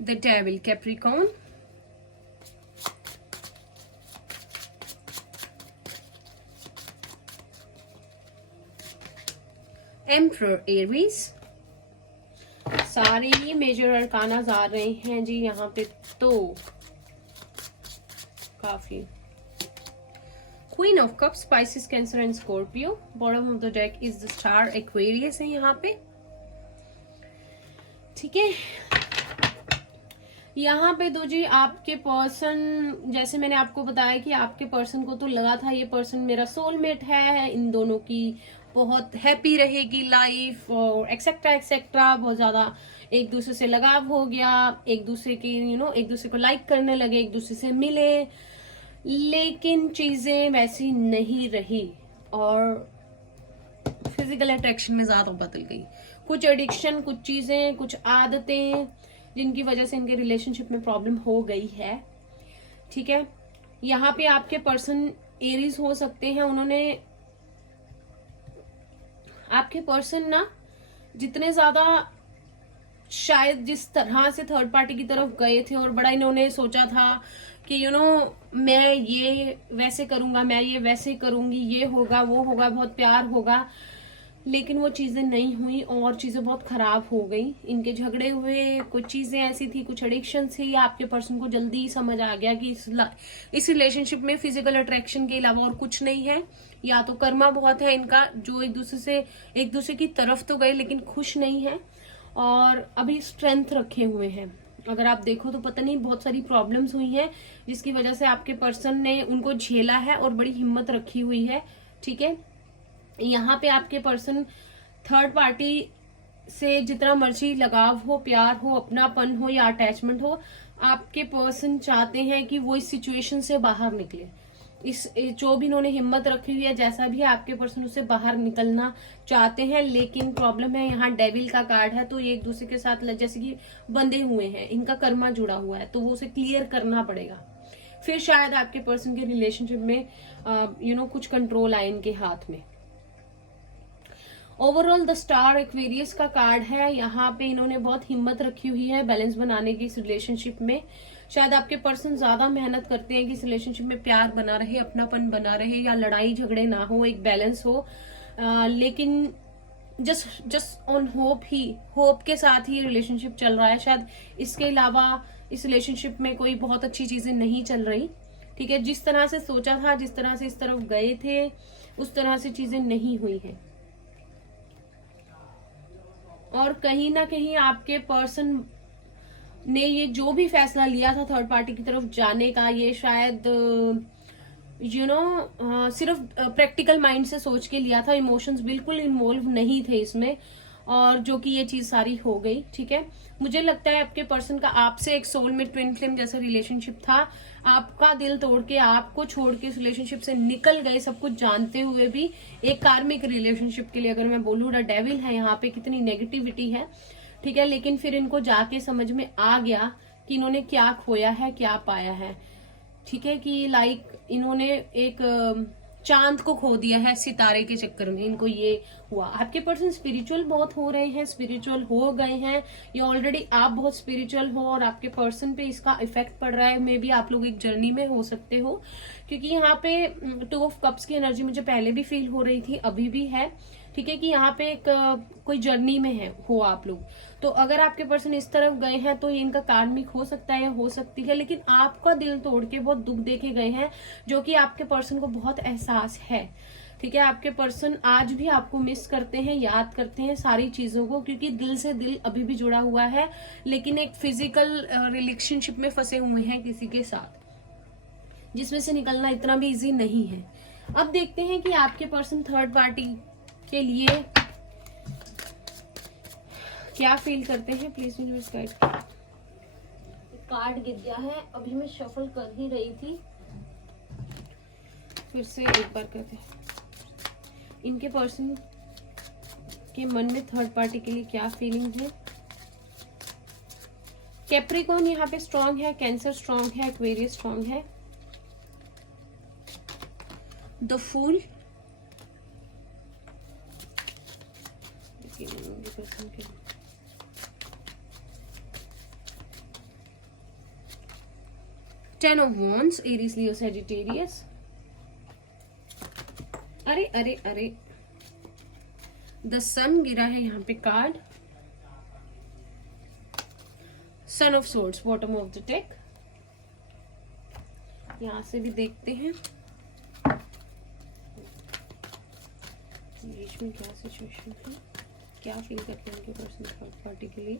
The devil, Capricorn, emperor, Aries. सारे ही मेजर अरकानाज आ रहे हैं जी यहाँ पे, तो काफी। Queen of cups, Pisces, Cancer and Scorpio. Bottom of the deck is the star, Aquarius है यहाँ पे, ठीक है। यहाँ पे तो जी आपके पर्सन, जैसे मैंने आपको बताया कि आपके पर्सन को तो लगा था ये पर्सन मेरा सोलमेट है, इन दोनों की बहुत हैप्पी रहेगी लाइफ और एक्सेट्रा एक्सेट्रा, बहुत ज्यादा एक दूसरे से लगाव हो गया, एक दूसरे की एक दूसरे को लाइक करने लगे, एक दूसरे से मिले, लेकिन चीजें वैसी नहीं रही और फिजिकल अट्रैक्शन में ज्यादा बदल गई। कुछ एडिक्शन, कुछ चीजें, कुछ आदतें जिनकी वजह से इनके रिलेशनशिप में प्रॉब्लम हो गई है। ठीक है, यहाँ पे आपके पर्सन एरीज हो सकते हैं। उन्होंने आपके पर्सन ना जितने ज्यादा शायद जिस तरह से थर्ड पार्टी की तरफ गए थे और बड़ा इन्होंने सोचा था कि मैं ये वैसे करूंगा, मैं ये वैसे करूंगी, ये होगा वो होगा, बहुत प्यार होगा, लेकिन वो चीजें नहीं हुई और चीजें बहुत खराब हो गई। इनके झगड़े हुए, कुछ चीजें ऐसी थी, कुछ एडिक्शन थी, आपके पर्सन को जल्दी समझ आ गया कि इस रिलेशनशिप में फिजिकल अट्रैक्शन के अलावा और कुछ नहीं है। या तो कर्मा बहुत है इनका, जो एक दूसरे की तरफ तो गए लेकिन खुश नहीं है और अभी स्ट्रेंथ रखे हुए हैं। अगर आप देखो तो पता नहीं बहुत सारी प्रॉब्लम्स हुई हैं जिसकी वजह से आपके पर्सन ने उनको झेला है और बड़ी हिम्मत रखी हुई है। ठीक है, यहाँ पे आपके पर्सन थर्ड पार्टी से जितना मर्जी लगाव हो, प्यार हो, अपनापन हो या अटैचमेंट हो, आपके पर्सन चाहते हैं कि वो इस सिचुएशन से बाहर निकले। जो भी इन्होंने हिम्मत रखी हुई है, जैसा भी आपके पर्सन उससे बाहर निकलना चाहते हैं, लेकिन प्रॉब्लम है यहाँ डेविल का कार्ड है, तो ये एक दूसरे के साथ जैसे कि बंधे हुए हैं, इनका कर्मा जुड़ा हुआ है, तो वो उसे क्लियर करना पड़ेगा। फिर शायद आपके पर्सन के रिलेशनशिप में कुछ कंट्रोल आए इनके हाथ में। ओवरऑल द स्टार एक्वेरियस का कार्ड है। यहाँ पे इन्होंने बहुत हिम्मत रखी हुई है बैलेंस बनाने की इस रिलेशनशिप में। शायद आपके पर्सन ज्यादा मेहनत करते हैं कि इस रिलेशनशिप में प्यार बना रहे, अपनापन बना रहे, या लड़ाई झगड़े ना हो, एक बैलेंस हो, लेकिन जस्ट ऑन होप के साथ ही रिलेशनशिप चल रहा है। शायद इसके अलावा इस रिलेशनशिप में कोई बहुत अच्छी चीजें नहीं चल रही। ठीक है, जिस तरह से सोचा था, जिस तरह से इस तरफ गए थे, उस तरह से चीजें नहीं हुई हैं और कहीं ना कहीं आपके पर्सन ने ये जो भी फैसला लिया था थर्ड पार्टी की तरफ जाने का, ये शायद सिर्फ प्रैक्टिकल माइंड से सोच के लिया था, इमोशंस बिल्कुल इन्वॉल्व नहीं थे इसमें, और जो कि ये चीज सारी हो गई। ठीक है, मुझे लगता है आपके पर्सन का आपसे एक सोलमेट ट्विन फ्लेम जैसा रिलेशनशिप था। आपका दिल तोड़ के, आपको छोड़ के इस रिलेशनशिप से निकल गए, सब कुछ जानते हुए भी। एक कार्मिक रिलेशनशिप के लिए अगर मैं बोलूँ, द डेविल है यहाँ पे, कितनी नेगेटिविटी है। ठीक है, लेकिन फिर इनको जाके समझ में आ गया कि इन्होंने क्या खोया है, क्या पाया है। ठीक है, कि इन्होंने एक चांद को खो दिया है सितारे के चक्कर में, इनको ये हुआ। आपके पर्सन स्पिरिचुअल बहुत हो रहे हैं, स्पिरिचुअल हो गए हैं, या ऑलरेडी आप बहुत स्पिरिचुअल हो और आपके पर्सन पे इसका इफेक्ट पड़ रहा है। मे बी आप लोग एक जर्नी में हो सकते हो, क्योंकि यहाँ पे 2 ऑफ कप्स की एनर्जी मुझे पहले भी फील हो रही थी, अभी भी है। ठीक है, कि यहाँ पे एक कोई जर्नी में हो आप लोग। तो अगर आपके पर्सन इस तरफ गए हैं तो ये इनका कार्मिक हो सकता है या हो सकती है, लेकिन आपका दिल तोड़ के बहुत दुख देके गए हैं, जो कि आपके पर्सन को बहुत एहसास है। ठीक है, आपके पर्सन आज भी आपको मिस करते हैं, याद करते हैं सारी चीजों को, क्योंकि दिल से दिल अभी भी जुड़ा हुआ है, लेकिन एक फिजिकल रिलेशनशिप में फंसे हुए हैं किसी के साथ, जिसमें से निकलना इतना भी इजी नहीं है। अब देखते हैं कि आपके पर्सन थर्ड पार्टी के लिए क्या फील करते हैं। Please universe guide. कार्ड गिर गया है, अभी मैं शफल कर ही रही थी, फिर से एक बार करते हैं। इनके पर्सन के मन में थर्ड पार्टी के लिए क्या फीलिंग है। कैप्रिकॉर्न यहाँ पे स्ट्रांग है, कैंसर स्ट्रांग है, एक्वेरियस स्ट्रांग है, the fool, ten of wands, Aries, Leo, Sagittarius. अरे अरे अरे, द सन गिरा है यहाँ पे card, son of swords, bottom of the deck. यहां से भी देखते हैं बीच में क्या सिचुएशन है, क्या फील करते हैं उनके पर्सन थर्ड पार्टी के लिए।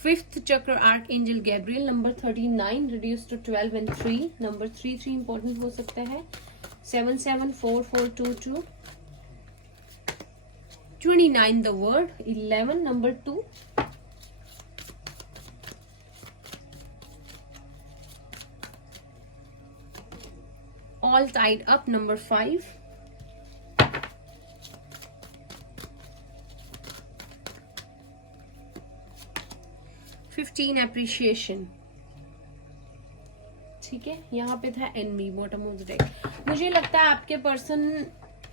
Fifth chakra archangel Gabriel, number 39 reduce to 12 and 3, number 3 important हो सकता है। 774422, 29 the word, 11 number 2, all tied up number 5, 15 appreciation. ठीक है, यहाँ पे था enemy bottom of the deck. मुझे लगता है आपके पर्सन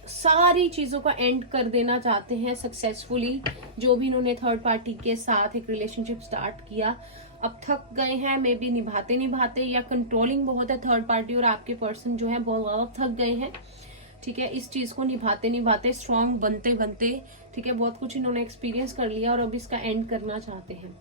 सारी चीजों का एंड कर देना चाहते हैं सक्सेसफुली। जो भी इन्होंने थर्ड पार्टी के साथ एक रिलेशनशिप स्टार्ट किया, अब थक गए हैं, मे बी निभाते निभाते, या कंट्रोलिंग बहुत है थर्ड पार्टी और आपके पर्सन जो है बहुत ज्यादा थक गए हैं। ठीक है, इस चीज को निभाते निभाते, स्ट्रांग बनते बनते, ठीक है, बहुत कुछ इन्होंने एक्सपीरियंस कर लिया और अब इसका एंड करना चाहते हैं।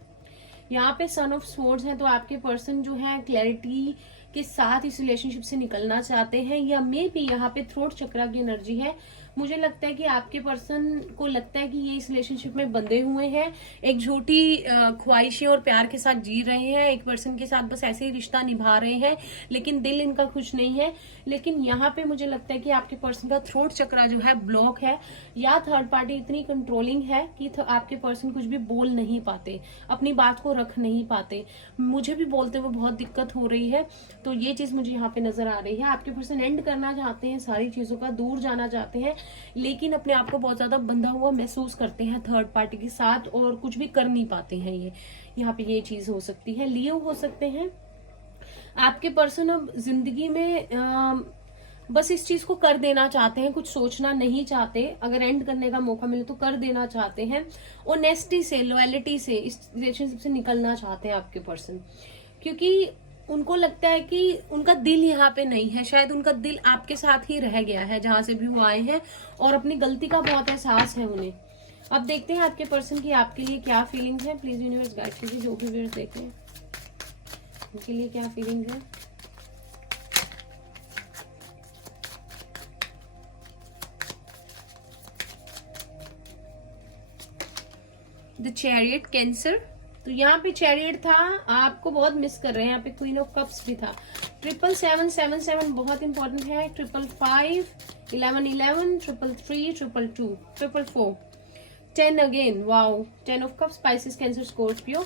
यहाँ पे सन ऑफ स्वॉर्ड्स है, तो आपके पर्सन जो है क्लैरिटी के साथ इस रिलेशनशिप से निकलना चाहते हैं, या मे बी यहाँ पे थ्रोट चक्रा की एनर्जी है। मुझे लगता है कि आपके पर्सन को लगता है कि ये इस रिलेशनशिप में बंधे हुए हैं, एक झूठी ख्वाहिशें और प्यार के साथ जी रहे हैं, एक पर्सन के साथ बस ऐसे ही रिश्ता निभा रहे हैं, लेकिन दिल इनका खुश नहीं है। लेकिन यहाँ पे मुझे लगता है कि आपके पर्सन का थ्रोट चक्रा जो है ब्लॉक है, या थर्ड पार्टी इतनी कंट्रोलिंग है कि आपके पर्सन कुछ भी बोल नहीं पाते, अपनी बात को रख नहीं पाते। मुझे भी बोलते हुए बहुत दिक्कत हो रही है, तो ये चीज मुझे यहाँ पे नजर आ रही है। आपके पर्सन एंड करना चाहते हैं सारी चीजों का, दूर जाना चाहते हैं, लेकिन अपने आप को बहुत ज्यादा बंधा हुआ महसूस करते हैं थर्ड पार्टी के साथ और कुछ भी कर नहीं पाते हैं। ये यहाँ पे ये चीज हो सकती है। लियो हो सकते हैं आपके पर्सन, अब जिंदगी में बस इस चीज को कर देना चाहते हैं, कुछ सोचना नहीं चाहते। अगर एंड करने का मौका मिले तो कर देना चाहते हैं। ऑनेस्टी से, लॉयलिटी से इस रिलेशनशिप से निकलना चाहते हैं आपके पर्सन, क्योंकि उनको लगता है कि उनका दिल यहाँ पे नहीं है, शायद उनका दिल आपके साथ ही रह गया है जहां से भी वो आए हैं, और अपनी गलती का बहुत एहसास है उन्हें। अब देखते हैं आपके पर्सन की आपके लिए क्या फीलिंग्स है। प्लीज यूनिवर्स गाइड कीजिए, जो भी व्यूअर्स देख रहे हैं उनके लिए क्या फीलिंग्स है। द चैरियट कैंसर, तो यहाँ पे चैरियट था, आपको बहुत मिस कर रहे हैं। यहाँ पे क्वीन ऑफ कप्स भी था। 7777 बहुत इंपॉर्टेंट है। 555, 1111, 333, 222, 444, 10 again, wow, 10 of cups, spices, cancer, Scorpio.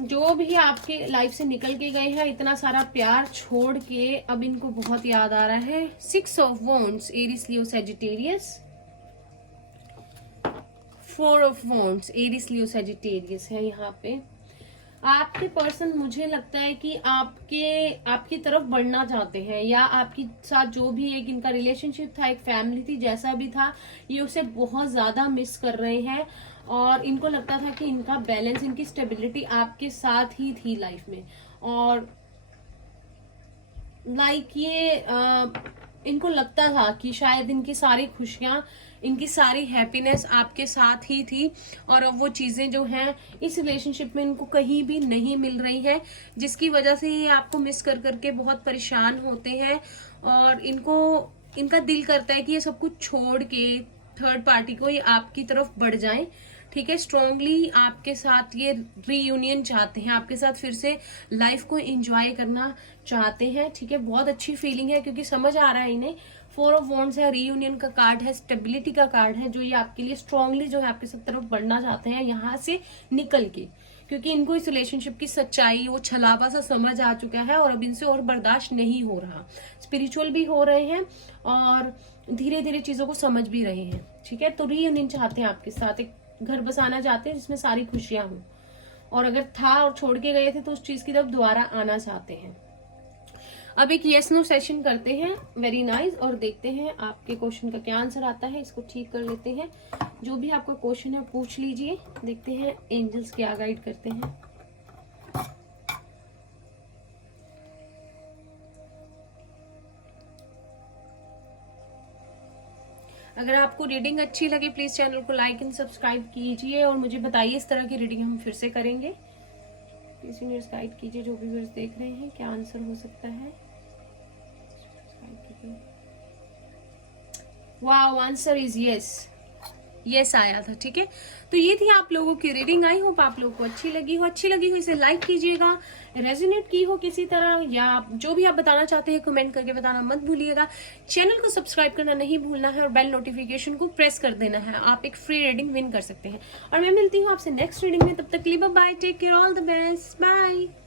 जो भी आपके लाइफ से निकल के गए हैं, इतना सारा प्यार छोड़ के अब इनको बहुत याद आ रहा है। 6 of wands, Aries, Leo, Sagittarius. 4 of wands, Aries, Leo, Sagittarius है यहाँ पे। आपके पर्सन मुझे लगता है कि आपकी तरफ बढ़ना चाहते हैं, या आपके साथ जो भी एक इनका रिलेशनशिप था, एक फैमिली थी, जैसा भी था, ये उसे बहुत ज्यादा मिस कर रहे हैं। और इनको लगता था कि इनका बैलेंस, इनकी स्टेबिलिटी आपके साथ ही थी लाइफ में, और इनको लगता था कि शायद इनकी सारी खुशियां, इनकी सारी हैप्पीनेस आपके साथ ही थी, और अब वो चीजें जो हैं इस रिलेशनशिप में इनको कहीं भी नहीं मिल रही है, जिसकी वजह से ये आपको मिस कर करके बहुत परेशान होते हैं। और इनका दिल करता है कि ये सब कुछ छोड़ के थर्ड पार्टी को ये आपकी तरफ बढ़ जाए। ठीक है, स्ट्रांगली आपके साथ ये रीयूनियन चाहते हैं, आपके साथ फिर से लाइफ को एंजॉय करना चाहते हैं। ठीक है, बहुत अच्छी फीलिंग है, क्योंकि समझ आ रहा है इन्हें। 4 ऑफ वॉन्ड्स है, रीयूनियन का कार्ड है, स्टेबिलिटी का कार्ड है, जो ये आपके लिए स्ट्रांगली जो है आपके साथ तरफ बढ़ना चाहते हैं यहाँ से निकल के, क्योंकि इनको इस रिलेशनशिप की सच्चाई, वो छलावा सा समझ आ चुका है, और अब इनसे और बर्दाश्त नहीं हो रहा। स्पिरिचुअल भी हो रहे हैं और धीरे धीरे चीजों को समझ भी रहे हैं। ठीक है, तो रीयूनियन चाहते हैं आपके साथ, एक घर बसाना चाहते हैं जिसमें सारी खुशियां हों, और अगर था और छोड़ के गए थे तो उस चीज की तरफ दोबारा आना चाहते हैं। अब एक यस नो सेशन करते हैं, वेरी नाइस, और देखते हैं आपके क्वेश्चन का क्या आंसर आता है। इसको ठीक कर लेते हैं। जो भी आपका क्वेश्चन है पूछ लीजिए, देखते हैं एंजल्स क्या गाइड करते हैं। अगर आपको रीडिंग अच्छी लगे प्लीज चैनल को लाइक एंड सब्सक्राइब कीजिए, और मुझे बताइए इस तरह की रीडिंग हम फिर से करेंगे। प्लीज यूनिवर्स गाइड कीजिए, जो भी व्यूअर्स देख रहे हैं क्या आंसर हो सकता है। Wow, answer is yes. Yes आया था। ठीक है, तो ये थी आप लोगों की रीडिंग। आई होप आप लोगों को अच्छी लगी हो इसे लाइक कीजिएगा, रेजोनेट की हो किसी तरह, या जो भी आप बताना चाहते हैं कमेंट करके बताना मत भूलिएगा। चैनल को सब्सक्राइब करना नहीं भूलना है और बेल नोटिफिकेशन को प्रेस कर देना है। आप एक फ्री रीडिंग विन कर सकते हैं। और मैं मिलती हूँ आपसे नेक्स्ट रीडिंग में, तब तक के लिए bye, take care, all the best, bye.